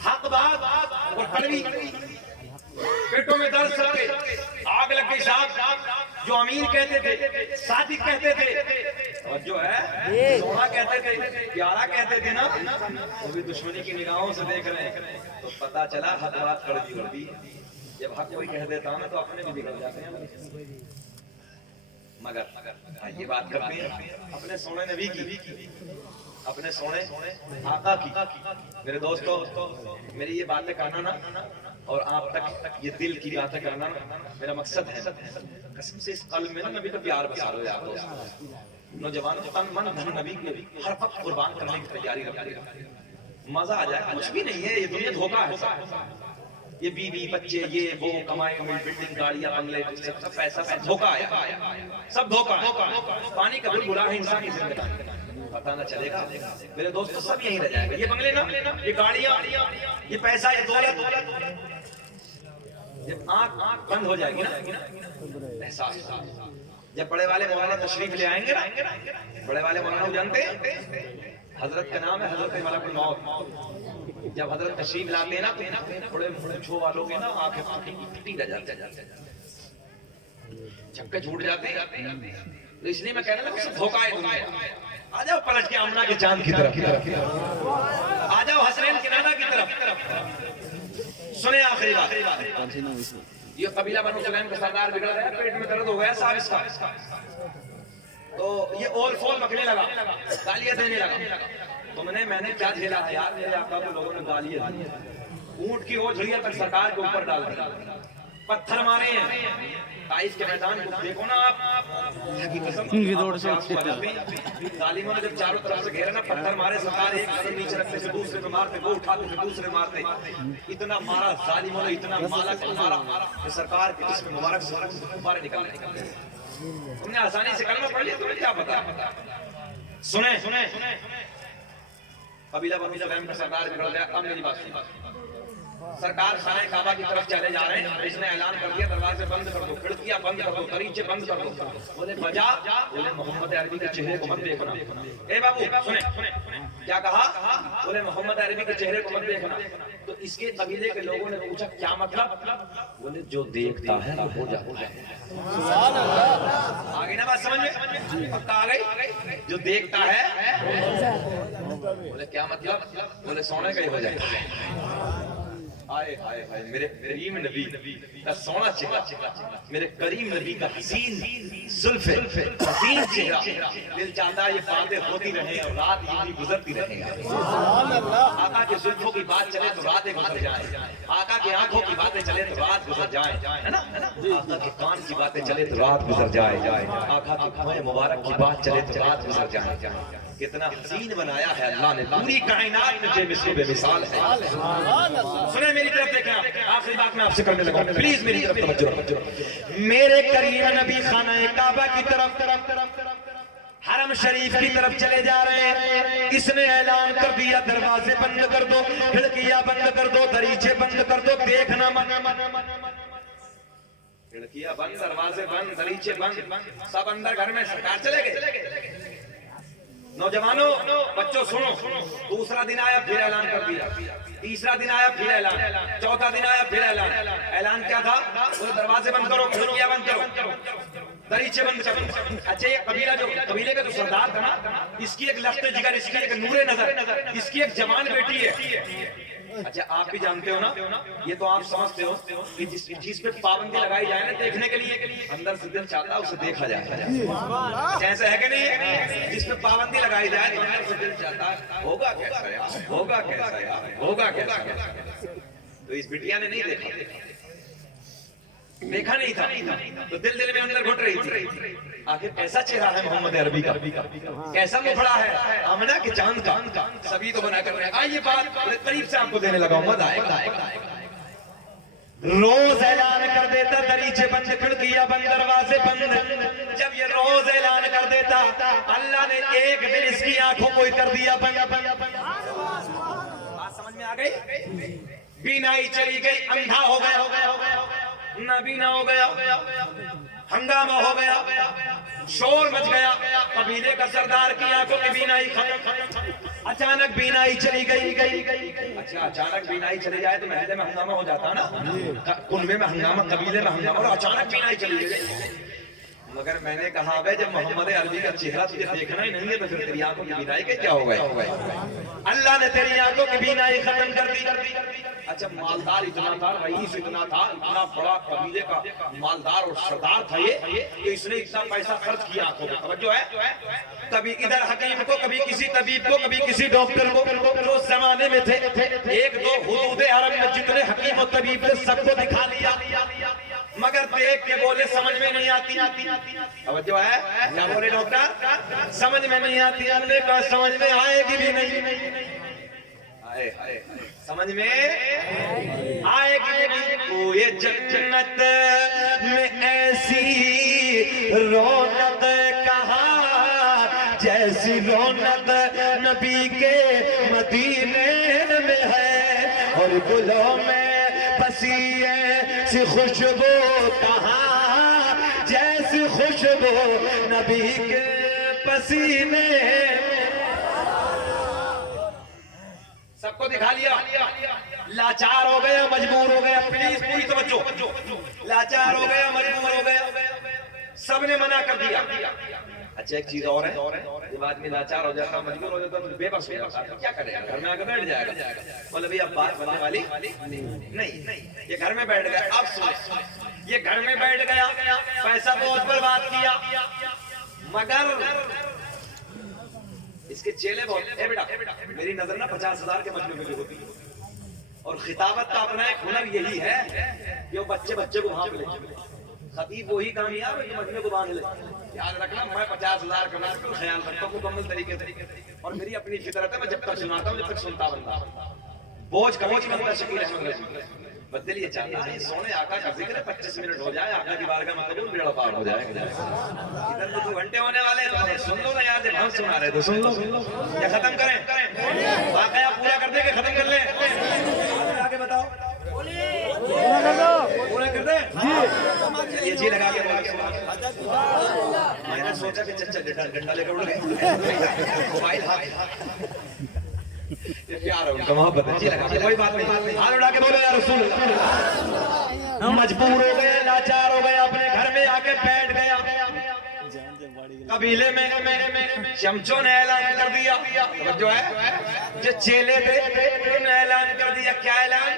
حق بات اور کڑوی پیٹوں میں درد سر کے آگ لگ گئی. صاحب جو امیر کہتے تھے, صادق کہتے تھے, اور جو ہے سونا کہتے تھے, پیارا کہتے تھے نا, وہ بھی دشمنی کی نگاہوں سے دیکھ رہے ہیں. تو پتا چلا حق بات کڑوی ہوتی. جب حق کوئی کہہ دیتا ہوں نا تو اپنے بھی بگڑ جاتے ہیں. مگر یہ بات کرتے ہیں اپنے سونے نبی کی, اپنے سونے آقا کی. میرے دوستو, میری یہ باتیں کرنا نا اور آپ تک یہ دل کی باتیں کرنا میرا مقصد ہے. قسم سے اس قلب میں نا نبی کا پیار بسا دو یار. نوجوانوں تن من دھن نبی کو ہر وقت قربان کرنے کی تیاری رکھتے ہیں. مزہ آ جائے. کچھ بھی نہیں ہے یہ دنیا, دھوکا ہے. یہ بیوی بچے یہ وہ کمائے ہوئے بلڈنگ گاڑیاں بنگلے سب پیسہ سب دھوکا ہے, سب دھوکا. پانی کا بلبلا ہے انسان کی زندگی, پتہ نہ چلے گا. میرے دوستو سب یہیں رہ جائے گا. یہ بنگلے نا, یہ گاڑیاں, یہ پیسہ, یہ دولت, جب آنکھ بند ہو جائے گی نا احساس. جب بڑے والے مولانا تشریف لے آئیں گے نا, بڑے والے مولانا کو جانتے ہیں, حضرت کا نام ہے حضرت ملک الموت. جب حضرت تشریف لاتے ہیں نا تو بڑے چھو والوں کے نا آنکھیں پھٹی رہ جاتے ہیں, چکے چھوٹ جاتے ہیں. تو اس لیے میں کہہ رہا ہوں کہ دھوکا ہے دنیا. آ جاؤ پلٹ کے آمنہ کے چاند کی طرف, آ جاؤ حسنین کنانہ کی طرف. سنیں آخری بات, یہ قبیلہ بنو سلیم کا سردار بگڑ گیا, پیٹ میں درد ہو گیا صاحب اس کا. تو یہ اول فول بکنے لگا, گالیاں دینے لگا. میں نے کیا جھیلا ہے یار, میرے آقا کو لوگوں نے گالیاں دی. اونٹ کی اوجھڑیاں تک سرکار کے اوپر ڈال دی, پتھر مارے ہیں. طائف کے میدان کو دیکھو نا آپ, ظالموں نے جب چاروں طرف سے گھیرا نا, پتھر مارے سرکار, ایک قدم نیچے رکھتے سے دوسرے پہ مارتے, وہ اٹھاتے سے دوسرے مارتے. اتنا مارا ظالموں نے, اتنا مالا کہ سرکار کے جسم مبارک سے بارے نکل رہے. تم نے آسانی سے کلمہ پڑھ لیا, تمہیں کیا پتا. سنیں قبیلہ بنو سلیم کا سردار بگڑ گیا. اب میری بات سنیں, سرکار خانہ کعبہ کی طرف چلے جا رہے ہیں، اس نے اعلان کر دیا دروازے بند کر دو، کھڑکیاں بند کر دو، دریچے بند کر دو. بولے بجا، بولے محمد عربی کے چہرے کو مت دیکھنا. اے بابو سنیں کیا کہا؟ بولے محمد عربی کے چہرے کو مت دیکھنا. تو اس کے قبیلے کے لوگوں نے پوچھا کیا مطلب؟ بولے جو دیکھتا ہے وہ ہو جاتا ہے. آگے نا بات سمجھ میں؟ اب کہا گئی جو دیکھتا ہے. بولے کیا مطلب؟ بولے سونے کا ہی ہو جائے. آئے آئے آئے میرے کریم نبی کا سونا چہرہ، میرے کریم نبی کا حسین زلف، حسین چہرہ. دل چاہتا ہے یہ باتیں ہوتی رہیں اور رات یوں گزرتی رہیں. آقا کے زلفوں کی بات چلے تو راتیں گزر جائیں، آقا کی آنکھوں کی باتیں چلے تو رات گزر جائیں، ہے نا؟ آقا کے کان کی باتیں چلے تو رات گزر جائے، آقا کے پھوئے مبارک کی بات چلے تو رات گزر جائے. کتنا حسین بنایا ہے اللہ نے، پوری کائنات میں بے مثل بے مثال ہے. سنیں میری طرف دیکھیں، آخری بات میں آپ سے کرنے لگا ہوں، پلیز میری طرف توجہ رکھیں. میرے کریم نبی خانہ کعبہ کی طرف حرم شریف کی طرف چلے جا رہے ہیں. اس نے اعلان کر دیا دروازے بند کر دو، کھڑکیاں بند کر دو، دریچے بند کر دو، دیکھنا مت. کھڑکیاں بند، دروازے بند، دریچے بند، سب اندر گھر میں. سرکار چلے گئے. نوجوانوں بچوں سنو، دوسرا دن آیا پھر اعلان کر دیا، تیسرا دن آیا پھر اعلان، چوتھا دن آیا پھر اعلان. اعلان کیا تھا؟ وہ دروازے بند کرو، کھڑکیاں بند کرو، دریچے بند کرو. اچھا یہ قبیلہ جو قبیلے کا جو سردار تھا نا، اس کی ایک لخت جگر، اس کی ایک نور نظر، اس کی ایک جوان بیٹی ہے. اچھا آپ بھی جانتے ہو نا، یہ تو آپ سمجھتے ہو کہ جس چیز پہ پابندی لگائی جائے نا دیکھنے کے لیے، اندر سے دل چاہتا ہے اسے دیکھا جائے. ایسا ہے کہ نہیں؟ جس پہ پابندی لگائی جائے تو اندر سے دل چاہتا ہے ہوگا کیسا یار، ہوگا کیسا یار، ہوگا کیسا یار. تو اس بٹیا نے نہیں دیکھا نہیں تھا تو دل میں اندر گھٹ رہی تھی. آخر کیسا چہرہ ہے محمد عربی کا، کیسا مکھڑا ہے آمنہ کے چاند کا. سبھی تو بنا کر رہے ہیں. آئیے بات قریب سے آپ کو دینے لگا، مزہ آئے گا. روز اعلان کر دیتا دریچے بند، کھڑکیاں بند، دروازے بند. جب یہ روز اعلان کر دیتا، اللہ نے ایک دن اس کی آنکھوں کو کر دیا بند. بات سمجھ میں آ گئی؟ بینائی چلی گئی، اندھا ہو گیا، نابینا ہو گیا، ہنگامہ ہو گیا، شور مچ گیا. قبیلے کا سردار کی آنکھوں کی بینائی ختم. اچانک بینائی چلی گئی. اچھا اچانک بینائی چلی جائے تو محلے میں ہنگامہ ہو جاتا نا، کنوے میں ہنگامہ، قبیلے میں ہنگامہ، اور اچانک بینائی چلی گئی. مگر میں نے کہا بھائی جب محمد عربی کا چہرہ تجھے دیکھنا ہی نہیں ہے تو پھر تیری آنکھوں کی بینائی کے کیا ہو گئے؟ اللہ نے تیری آنکھوں کی بینائی ختم کر دی. اچھا مالدار اتنا تھا، رئیس اتنا تھا، اتنا بڑا قبیلے کا مالدار اور سردار تھا یہ کہ اس نے اتنا پیسہ خرچ کیا آنکھوں پہ. توجہ ہے؟ کبھی ادھر حکیم کو، کبھی کسی طبیب کو، کبھی کسی ڈاکٹر کو. جو زمانے میں تھے ایک دو حدود حرم میں جتنے حکیم و طبیب تھے سب کو دکھا لیا، مگر دیکھ کے بولے سمجھ میں نہیں آتی. توجہ ہے؟ کیا بولے ڈاکٹر؟ سمجھ میں نہیں آتی. ہم نے کہا سمجھ میں آئے گی بھی نہیں. سمجھ میں آئے گی نہیں. کوئی جنت میں ایسی رونق کہاں جیسی رونق نبی کے مدینے میں ہے، اور گلوں میں بسی ایسی خوشبو کہاں جیسی خوشبو نبی کے پسینے. سب کو دکھا لیا، لاچار ہو گیا، مجبور ہو گیا. پلیز پوری توجہ. لاچار ہو گیا، مجبور ہو گیا، سب نے منع کر دیا. اچھا ایک چیز اور ہے، جب آدمی لاچار ہو جاتا، مجبور ہو جاتا تو بے بس ہو جاتا، کیا کرے گا؟ گھر میں آ کے بیٹھ جائے گا. بولے بھئی اب بات بننے والی نہیں. یہ گھر میں بیٹھ گیا. اب سنیں، یہ گھر میں بیٹھ گیا، پیسہ بہت برباد کیا، مگر اس کے چیلے بہت. اے بیٹا میری نظر نا 50,000 کے مجموعے میں ہوتی ہے، اور خطابت کا اپنا ایک ہنر یہی ہے کہ وہ بچے کو بھانپ لے. خطیب وہی کامیاب ہے جو مجموعے کو باندھ لے. یاد رکھنا میں 50,000 کا خیال رکھتا ہوں مکمل طریقے سے، اور میری اپنی فطرت ہے میں جب تک سناتا ہوں جب تک سنتا بنتا. بوجھ بنتا شکیل احمد رضی بدل یہ چاہتا ہے سونے آقا کا ذکر 25 منٹ ہو جائے، آقا کی بارگاہ میں قبول بیڑا پار ہو جائے. ادھر تو 2 گھنٹے ہونے والے ہیں، سن لو نا یار. جب ہم سنا رہے تو سن لو یا ختم کریں؟ واقعہ پورا کر دیں کہ ختم کر لیں؟ آگے بتاؤ. جی لگا کے میں نے سوچا کہ چچا ڈنڈا لے کر اڑ گئے موبائل یہ پیار ہے ان کا محبت ہے جی لگا کے کوئی بات نہیں ہاتھ اڑا کے بولو یا رسول اللہ مجبور ہو گئے لاچار ہو گئے اپنے گھر میں آ کے بیٹھ گیا قبیلے میں چمچوں نے اعلان کر دیا جو ہے جو چیلے تھے انہوں نے اعلان کر دیا کیا اعلان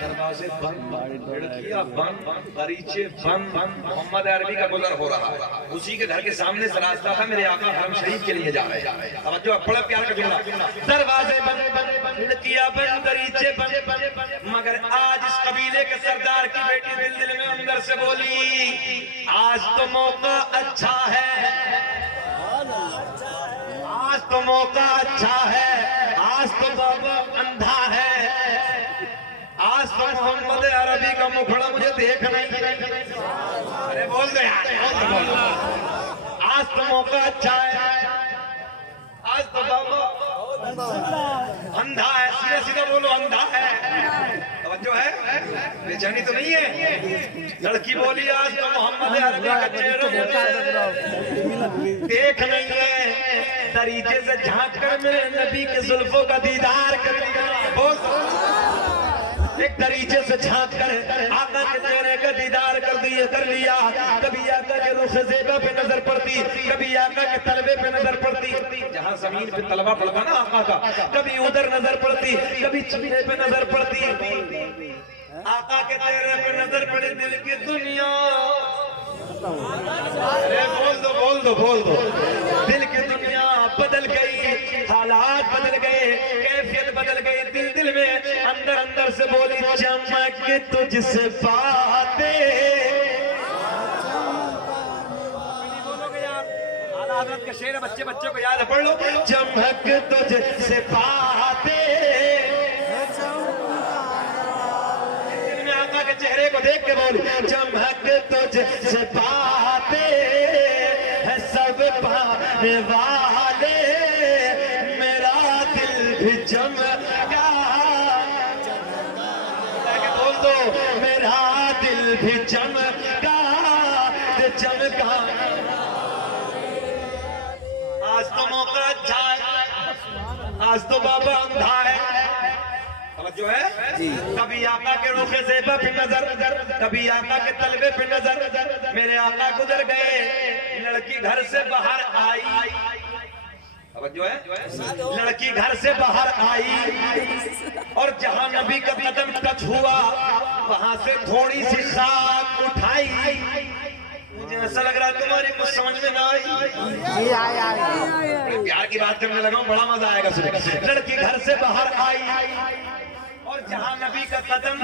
دروازے بند کھڑکیاں بند دریچے بند محمد عربی کا گزر ہو رہا ہے اسی کے گھر کے سامنے سے راستہ تھا میرے آقا حرم شریف کے لیے جا رہے ہیں توجہ بڑا پیار کا جملہ دروازے بند کھڑکیاں بند دریچے بند مگر آج اس قبیلے کے سردار کی بیٹی دل میں اندر سے بولی آج تو موقع اچھا ہے آج تو موقع اچھا ہے آج تو بابا اندھا ہے آج تو محمد عربی کا مکھڑا مجھے دیکھ نہیں ارے بول دے یار آج تو موقع اچھا ہے آج تو بابا اندھا ہے سیدھا سیدھا بولو اندھا ہے توجہ ہے بے چینی تو نہیں ہے لڑکی بولی آج تو محمد عربی کا چہرہ دیکھ نہیں ہے دریچے سے جھانک کر میرے نبی کے زلفوں کا دیدار کر لیا ایک دریچے سے جھانک کر آقا کے چہرے کا دیدار کر لیا کبھی آقا کے رخ زیبہ پہ نظر پڑتی کبھی آقا کے تلوے پہ نظر پڑتی جہاں زمین پہ تلوہ پڑتا نا آقا کا کبھی ادھر نظر پڑتی کبھی چہرے پہ نظر پڑتی آقا کے چہرے پہ نظر پڑے دل کی دنیا بول دو دل کی دنیا بدل گئی حالات بدل گئے کیفیت بدل گئی دل میں اندر سے بولی چمک تجھ سے باتیں حضرت کا شعر ہے بچے کو یاد ہے پڑھ لو چمک تجھ سے باتیں آقا کے چہرے کو دیکھ کے بولی چمک تجھ سے باتیں ہے سب پانے والے میرا دل بھی چمکا بول دو میرا دل بھی چمکا آج تو موقع اچھا ہے آج تو بابا اندھا ہے جو ہے کبھی آقا کے رخ زیبہ پہ نظر کبھی آقا کے تلوے پہ نظر میرے آقا گزر گئے لڑکی گھر سے باہر آئی جو ہے لڑکی گھر سے باہر آئی اور جہاں نبی کا قدم ٹچ ہوا وہاں سے تھوڑی سی خاک اٹھائی مجھے ایسا لگ رہا تمہاری کچھ سمجھ میں نہ آئی پیار کی بات کرنے لگا ہوں بڑا مزہ آئے گا لڑکی گھر سے باہر آئی اور جہاں نبی کا قدم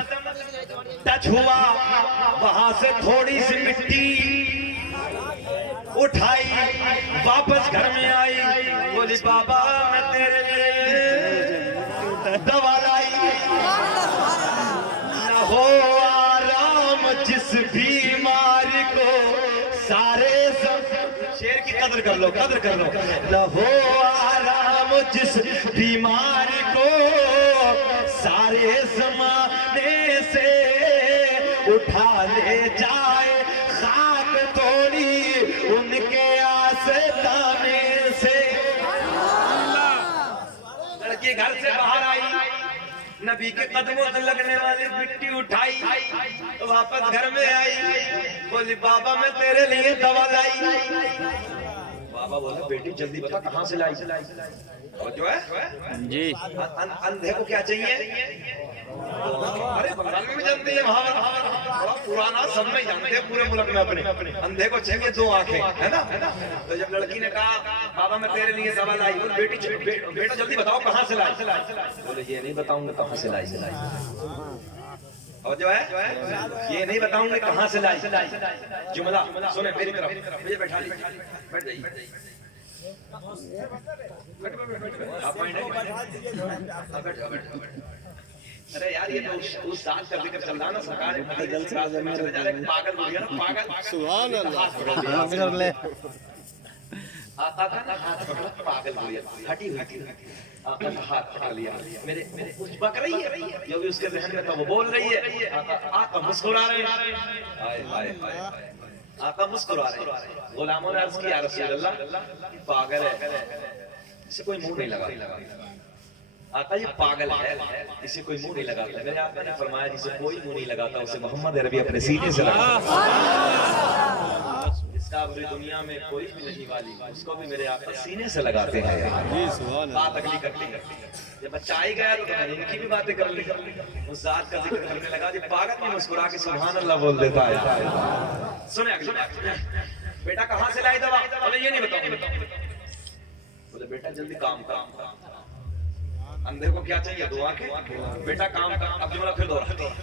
ٹچ ہوا وہاں سے تھوڑی سی مٹی اٹھائی واپس گھر میں آئی بولی بابا میں تیرے لیے دوا لائی نہ ہو آرام جس بیماری کو سارے شیر کی قدر کر لو نہ ہو آرام جس بیماری کو سارے زمانے سے اٹھا لے جائے خاک توڑی ان کے آستانے سے لڑکی گھر سے باہر آئی نبی کے قدموں سے لگنے والی مٹی اٹھائی واپس گھر میں آئی بولی بابا میں تیرے لیے دوا لائی بابا بولا بیٹی جلدی بتا کہاں سے لائی اور جو ہے جی اندھے کو کیا چاہیے ارے بنگال میں بھی جانتے ہیں بڑا پرانا سب میں جانتے ہیں پورے ملک میں اپنے اندھے کو چاہیے دو آنکھیں ہے نا تو جب لڑکی نے کہا بابا میں تیرے لیے دوا لائی بیٹا جلدی بتاؤ کہاں سے لائی بولے یہ نہیں بتاؤں گا کہاں سے لائی اور جو ہے یہ نہیں بتاؤں گا کہاں سے لائی جملہ سنیں میری طرف مجھے بیٹھا لی بیٹھ جائیے ارے یار یہ تو اس ذات کا ذکر چل رہا نا سرکار پاگل ہو گیا نا پاگل سبحان اللہ آقا کا ہاتھ پکڑا پاگل ہو گیا ہٹی آقا کا ہاتھ پکڑ لیا میرے کچھ بک رہی ہے جو بھی اس کے ذہن میں تھا وہ بول رہی ہے آقا مسکرا رہے ہیں آقا مسکرا رہے ہیں. غلاموں نے عرض کی یا رسول اللہ پاگل ہے اسے کوئی منہ نہیں لگا. آقا یہ پاگل ہے اسے کوئی منہ نہیں لگاتا. میرے آقا نے فرمایا جسے کوئی منہ نہیں لگاتا اسے محمد عربی اپنے سینے سے لگاتا. اس کا پوری دنیا میں کوئی بھی نہیں والی اس کو بھی میرے آقا سینے سے لگاتے ہیں. بات اگلی کرتے جب بچہ آئی گیا تو میں ان کی بھی باتیں کر لی. اس ذات کا ذکر کرنے لگا جب پاگل بھی مسکرا کے سبحان اللہ بول دیتا ہے. سنیں اگلی بات. بیٹا کہاں سے لائی دوا؟ بولے یہ نہیں بتاؤں. بولے بیٹا جلدی کام کر. اندھے کو کیا چاہیے دعا کے بیٹا کام کر. اب جملہ پھر دوہرا.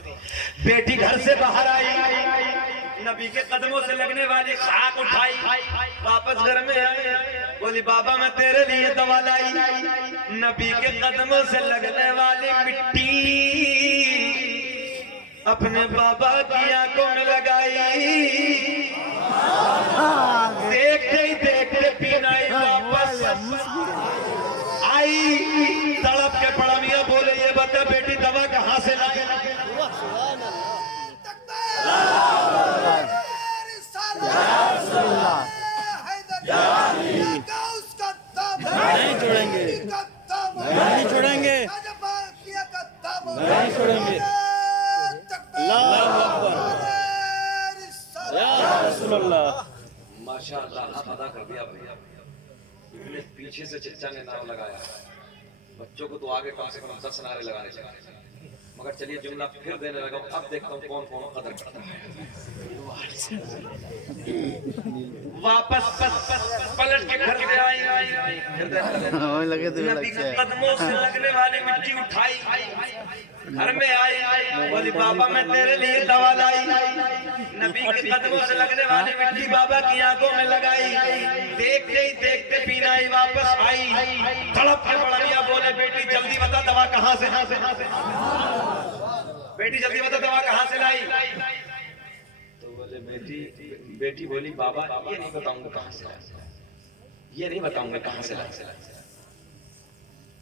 بیٹی گھر سے باہر آئی نبی کے قدموں سے لگنے والی خاک اٹھائی واپس گھر میں آئی. بولی بابا میں تیرے لیے دوا لائی. نبی کے قدموں سے لگنے والی مٹی اپنے بابا کی آنکھوں میں لگائی. دیکھتے ہی دیکھتے پینائی واپس آئی. تڑپ کے پڑا میاں بولے یہ بتا بیٹی دوا کہاں سے لائی؟ نہیں چھوڑیں گے نہیں چھوڑیں گے نہیں چھوڑیں گے. اللہ اکبر یا رسول اللہ. ماشاءاللہ آپ ادا کر دیا بھیا. پیچھے سے چچا نے نام لگایا. بچوں کو تو آگے کم سے کم 10 نعرے لگانے چاہیے. مگر چلیے جملہ پھر دینے لگا ہوں. اب دیکھتا ہوں کون کون قدر کرتا ہے. واپس پلٹ کے گھر میں آئی. نبی کے قدموں سے لگنے والی مٹی اٹھائی گھر میں آئی. بولی بابا میں تیرے لیے دوا لائی. نبی کے قدموں سے لگنے والی مٹی بابا کی آنکھوں میں لگائی. دیکھتے ہی دیکھتے پینائی واپس آئی. تڑپ کے بڑا میاں بولے بیٹی جلدی بتا دوا کہاں سے بیٹی جلدی بتا دوا کہاں سے لائی؟ تو بولے بیٹی بولی بابا یہ نہیں بتاؤں گا کہاں سے لائی. یہ نہیں بتاؤں گا کہاں سے لائی.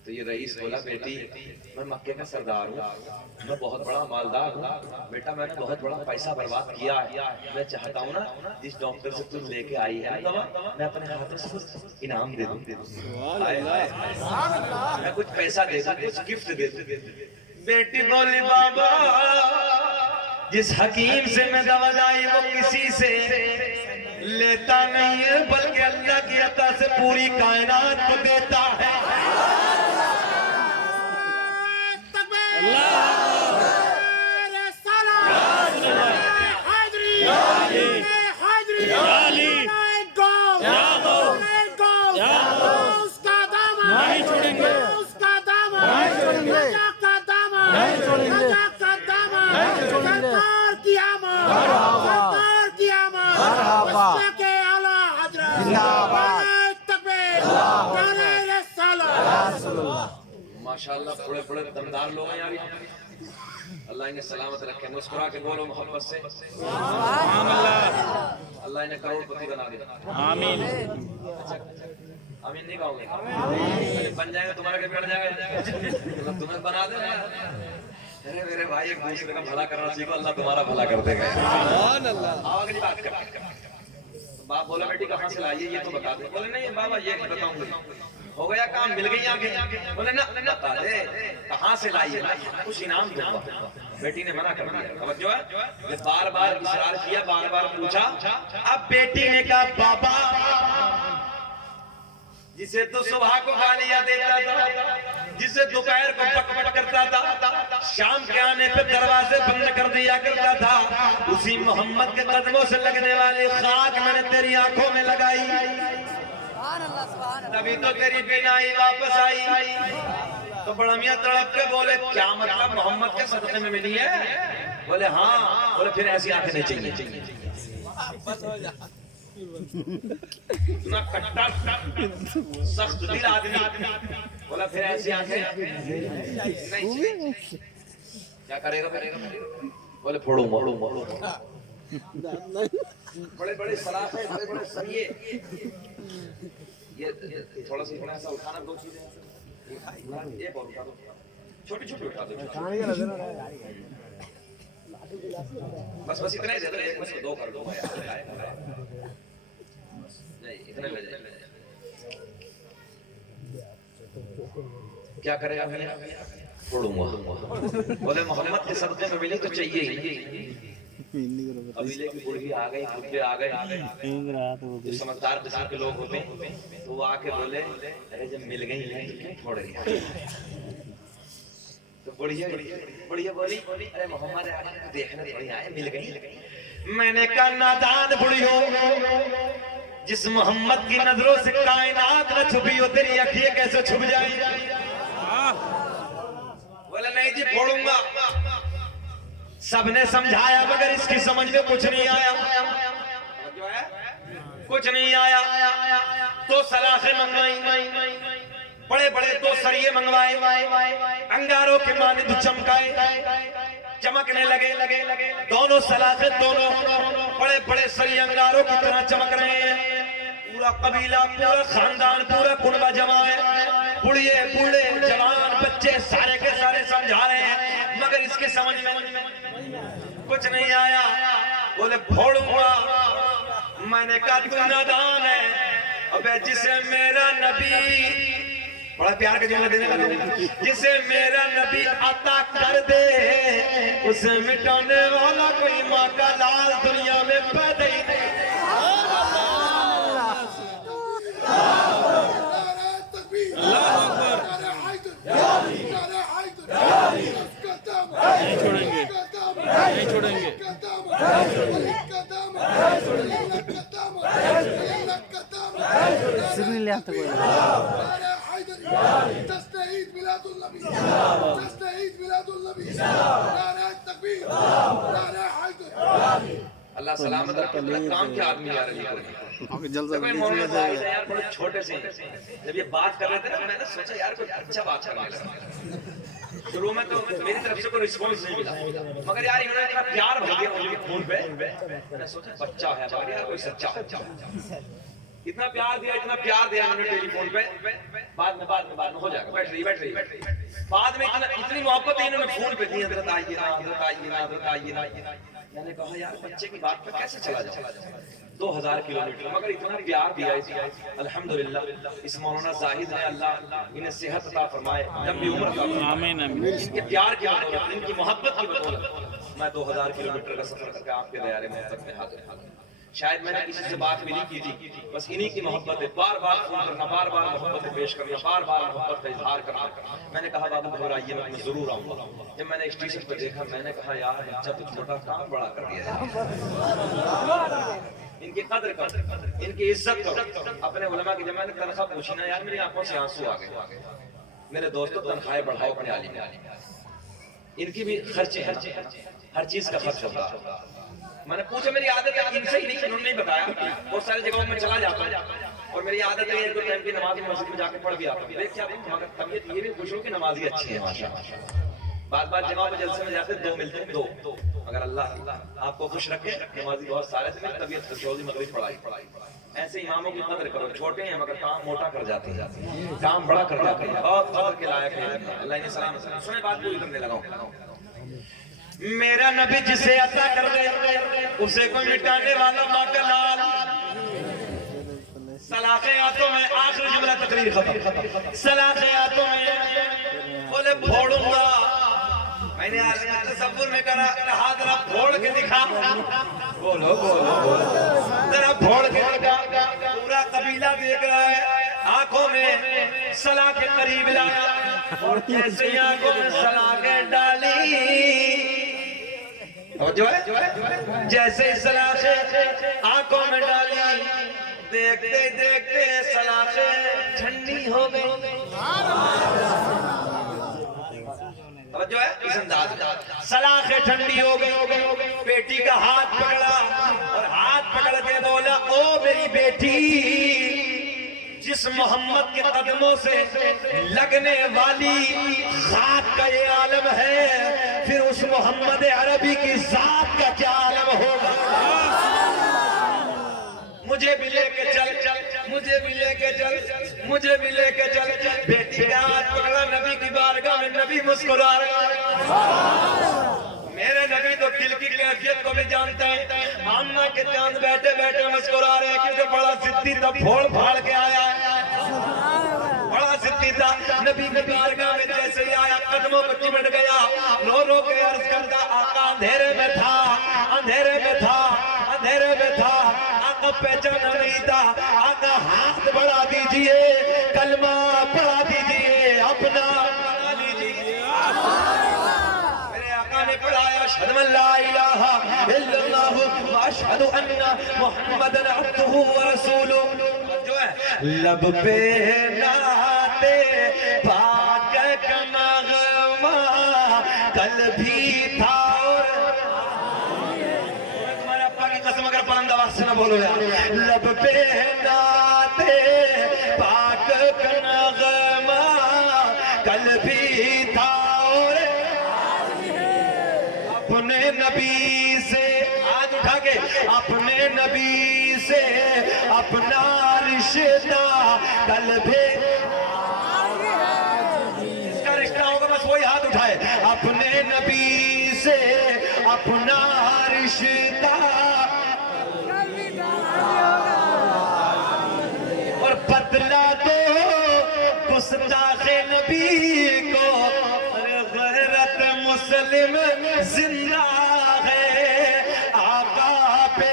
تو یہ رئیس بولا بیٹی میں مکے کا سردار ہوں میں بہت بڑا مالدار ہوں بیٹا میں نے بہت بڑا پیسہ برباد کیا ہے. میں چاہتا ہوں نا جس ڈاکٹر سے تم لے کے آئی ہے میں اپنے ہاتھوں سے کچھ انعام دے دوں. میں کچھ پیسہ دے دوں کچھ گفٹ دے دوں. بیٹی بولی بابا جس حکیم سے میں دوا لائی وہ کسی سے لیتا نہیں ہے بلکہ اللہ کی عطا سے پوری کائنات کو دیتا ہے. نہیں چھوڑیں گے ماشاءاللہ بڑے بڑے دمدار لوگ ہیں یار. اللہ انہیں سلامت رکھے. مسکرا کے بولو محبت سے اللہ انہیں کروڑ پتی بنا دے. آمین. آمین نہیں کہو گے بن جائے گا تمہارا کہ بڑھ جائے گا اللہ تمہیں بنا دے. ارے میرے بھائی ایک دوسرے کا بھلا کرنا سیکھو اللہ تمہارا بھلا کر دے گا. آؤ اگلی بات کرتے ہیں. باپ بولا بیٹی کہاں سے لائیے یہ تو بتا دے. بولے نہیں بابا یہ نہیں بتاؤں گا. ہو گیا کام مل گئی آنکھیں. بولے نا بتا دے کہاں سے لائیے کچھ انعام دوں گا. بیٹی نے منع کر دیا. توجہ ہے یہ بار بار اصرار کیا بار بار پوچھا. اب بیٹی نے کہا بابا جسے تو صبح کو گالیاں دیتا تھا جسے دوپہر کو پک پک کرتا تھا شام کے آنے پہ دروازے بند کر دیا کرتا تھا اسی محمد کے قدموں سے لگنے والی خاک میں نے تیری آنکھوں میں لگائی تبھی تو تیری بینائی واپس آئی. تو بڑا میاں تڑپ کے بولے کیا مطلب محمد کے صدقے میں ملی ہے؟ بولے ہاں. بولے پھر ایسی آنکھیں نہیں چاہیے. اتنا کٹا سخت دل آدمی. بولا پھر ایسی آنکھیں نہیں چاہیے. کیا کرے گا؟ بولے پھوڑوں موڑوں بڑے بڑے سلاخیں بڑے بڑے سریے. یہ تھوڑا سا ایسا اٹھانا دو چیزیں یہ بہت چھوٹی چھوٹی اٹھا دو. بس اتنا ہی دے دو، ایک میں سے دو کر دو. نہیں اتنا لے جائے. کیا کرے گا؟ پڑھوں گا. بولے محمد کے صدقے میں ملی تو چاہیے ہی. قبیلے کی بڑھی آ گئی، خطبے آ گئے. سمجھدار قسم کے لوگ ہوتے ہیں تو وہ آ کے بولے ارے جب مل گئی ہیں تو کیوں چھوڑ گیا؟ تو بڑھیا بولی ارے محمد دیکھنے تھوڑی آئے، مل گئی. میں نے کہا نادان بڑھی ہو، جس محمد کی نظروں سے کائنات نہ چھپی ہو تیری اکھیے کیسے چھپ جائیں؟ بولے نہیں جی پڑھوں گا. سب نے سمجھایا مگر اس کی سمجھ میں کچھ نہیں آیا. کچھ نہیں آیا. تو سلاخیں منگوائی، بڑے بڑے دو سریے منگوائے، انگاروں کے مانند چمکائے، چمکنے لگے. دونوں سلاخیں دونوں بڑے بڑے سری انگاروں کی طرح چمک رہے ہیں. پورا قبیلہ، پورا خاندان، پورا کنبہ جمع ہے. بڑھے بوڑھے جوان بچے سارے کے سارے سمجھا رہے ہیں مگر اس کے سمجھ میں کچھ نہیں آیا. بولے پھوڑوں گا. میں نے کہا تو نادان ہے. ابے جسے میرا نبی، بڑا پیار کے جملہ دینے لگا، جسے میرا نبی عطا کر دے اسے مٹانے والا کوئی ماں کا لال دنیا میں پیدا ہی نہیں. نہیں چھوڑیں گے. اللہ سلامت رکھے. کام کیا آدمی آ رہی ہے یار، بڑے چھوٹے سے. جب یہ بات کر رہے تھے نا میں نے سوچا یار کوئی اچھا بات کرنے لگا. شروع میں تو میری طرف سے کوئی رسپانس نہیں ملا مگر یار انہوں نے اتنا پیار بھر دیا مجھے فون پہ. میں نے سوچا بچہ ہے مگر یار کوئی سچا. اتنا پیار دیا انہوں نے ٹیلی فون پہ. بعد میں ہو جائے گا. بیٹھ رہی بعد میں اتنی محبت ہے انہوں نے فون پہ دی. حضرت آئیے نا. میں نے کہا یار بچے کی بات پہ کیسے چلا جائے. 2000 کلومیٹر مگر اتنا پیار دیا. الحمدللہ اس مولانا زاہد نے اللہ انہیں صحت عطا فرمائے، لمبی عمر عطا فرمائے. ان کے پیار کی بدولت، ان کی محبت کی بدولت میں 2000 کلومیٹر کا سفر کر کے آپ کے دیار محبت میں حاضر ہوں. شاید میں نے کسی سے بات بھی نہیں کی تھی، بس انہی کی محبت ہے. بار بار فون کرنا، بار بار محبت پیش کرنا، بار بار محبت کا اظہار کرنا. میں نے کہا بابو گھبرائیے میں ضرور آؤں گا. جب میں نے اسٹیشن پہ دیکھا میں نے کہا یار بچہ تو چھوٹا کام بڑا کر دیا ہے. ان کی قدر کر، ان کی عزت کر. اپنے علماء کی جب میں نے تنخواہ پوچھی نا یار میری آنکھوں سے آنسو آ گئے. میرے دوستوں تنخواہیں بڑھاؤ اپنے عالم. ان کی بھی خرچے ہیں، ہر چیز کا خرچ ہوتا ہے. میں نے پوچھا میری عادت ہے ان سے ہی نہیں، انہوں نے نہیں بتایا. بہت ساری جگہوں میں چلا جاتا ہوں اور میری عادت ہے ایک دو ٹائم کی نماز مسجد میں جا کے پڑھ بھی آتا ہوں. دیکھ کیا مگر طبیعت یہ بھی خوش ہو کہ نمازی اچھی ہے ماشاءاللہ. بعض جگہوں پہ جلسے میں جاتے دو ملتے ہیں، دو. اگر اللہ آپ کو خوش رکھے نمازی بہت سارے سے میری طبیعت خوش ہوگی. مغرب پڑھائی ایسے اماموں کی قدر کرو. چھوٹے ہیں مگر کام موٹا کر جاتے ہیں، کام بڑا کر جاتے ہیں. بہت قدر کے لائق ہے. اللہ انہیں سلام. سنیں بات پوری کرنے لگا ہوں. میرا نبی جسے عطا کر دے اسے کوئی مٹانے والا ماں کا لال. سلاخیں ہاتھوں میں، آخری جملہ تقریر ختم. سلاخیں ہاتھوں میں بولے پھوڑوں گا. میں نے تصور میں کہا ذرا پھوڑ کے دکھا. بولو ذرا پھوڑ کے دکھا. پورا قبیلہ دیکھ رہا ہے. آنکھوں میں سلاخ کے قریب لایا اور کیسے آنکھوں میں سلاخیں ڈالی. جو ہے جیسے سلاخیں آنکھوں میں ڈالی، دیکھتے دیکھتے سلاخیں ٹھنڈی ہو گئی. جو ہے اس انداز سلاخیں ٹھنڈی ہو گئی. بیٹی کا ہاتھ پکڑا اور ہاتھ پکڑ کے بولا او میری بیٹی، جس محمد کے قدموں سے لگنے والی خاک کا یہ عالم ہے، پھر اس محمد عربی کی ذات کا کیا عالم ہوگا. مجھے بھی لے کے چل، مجھے بھی لے کے چل، مجھے بھی لے کے چل. بیٹی کا ہاتھ پکڑا نبی کی بارگاہ میں. نبی مسکرا رہا ہے. میرے نبی تو کھل کے کہہ کو بھی جانتے ہیں آمنہ کے چاند بیٹھے بیٹھے مسکرا رہے ہیں کیونکہ بڑا ضدی تھا پھوڑ پھاڑ کے آیا ہے بڑا ضدی تھا نبی کی بارگاہ میں جیسے ہی آیا قدموں کو چمٹ گیا رو رو کے عرض کرتا آقا اندھیرے میں تھا اندھیرے میں تھا اندھیرے میں تھا آقا پہچانا نہیں تھا آقا ہاتھ بڑھا دیجئے کلمہ پڑھا دیجئے اپنا بنا لیجئے میرے آقا نے پڑھایا اشہد ان لا الہ الا اللہ واشہد ان محمدن عبدہ ورسولہ جو ہے لب پہ نعت پاک کا نغمہ کل بھی تھا اور تمہارے ابا کی قسم اگر بلند آواز سے نہ بولو یار لب پہ نعت پاک کا نغمہ کل بھی تھا اور اپنے نبی سے ہاتھ اٹھا کے اپنے نبی سے اپنا رشتہ کل بھی اس کا رشتہ ہوگا بس وہی ہاتھ اٹھائے اپنے نبی سے اپنا رشتہ اور بدلا دو گستاخ نبی کو غیرت مسلم زندہ ہے آقا پہ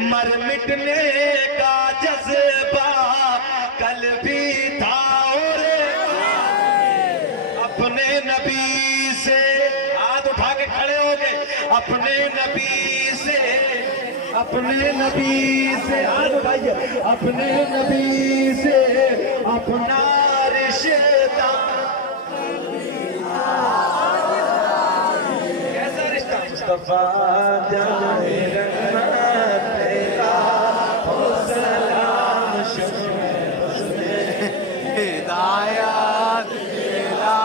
مر مٹنے کا جذبہ کل بھی تھا اور اپنے نبی سے ہاتھ اٹھا کے کھڑے ہو گئے اپنے نبی سے ہاتھ اٹھائیے اپنے نبی سے اپنا رشتہ کیسا رشتہ مصطفیٰ جان رحمت تیرا ہو سلام ہدایت تیرا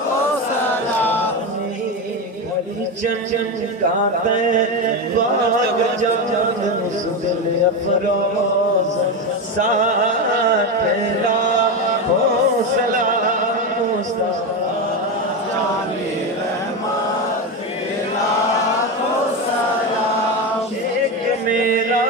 ہو سلام چمچمکاتے باغ جان اس دل افروز ساتھ تیرا ہو سلام مصطفیٰ جانی رحمت تیرا ہو سلام ایک میرا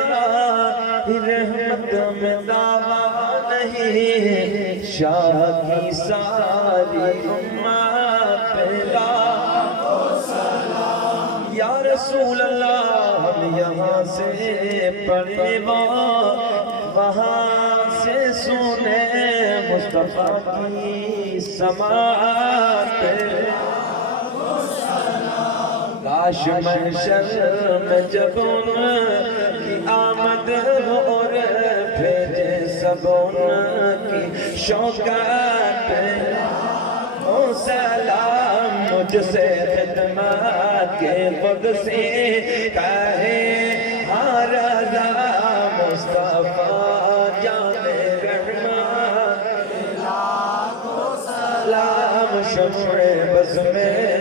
رحمت میں دعویٰ نہیں شاہ کی ساری امت پہلا یا رسول اللہ ہم یہاں سے پڑھے وہاں سے سنے مصطفیٰ کی سماعت کاش محشر میں جب ان کی آمد ہو بھیجے سب ان کی شوکت او سلام مجھ سے خدمات کے خود سے کہے ہاں رضا مصطفیٰ جان رحمت سلام شمع بز میں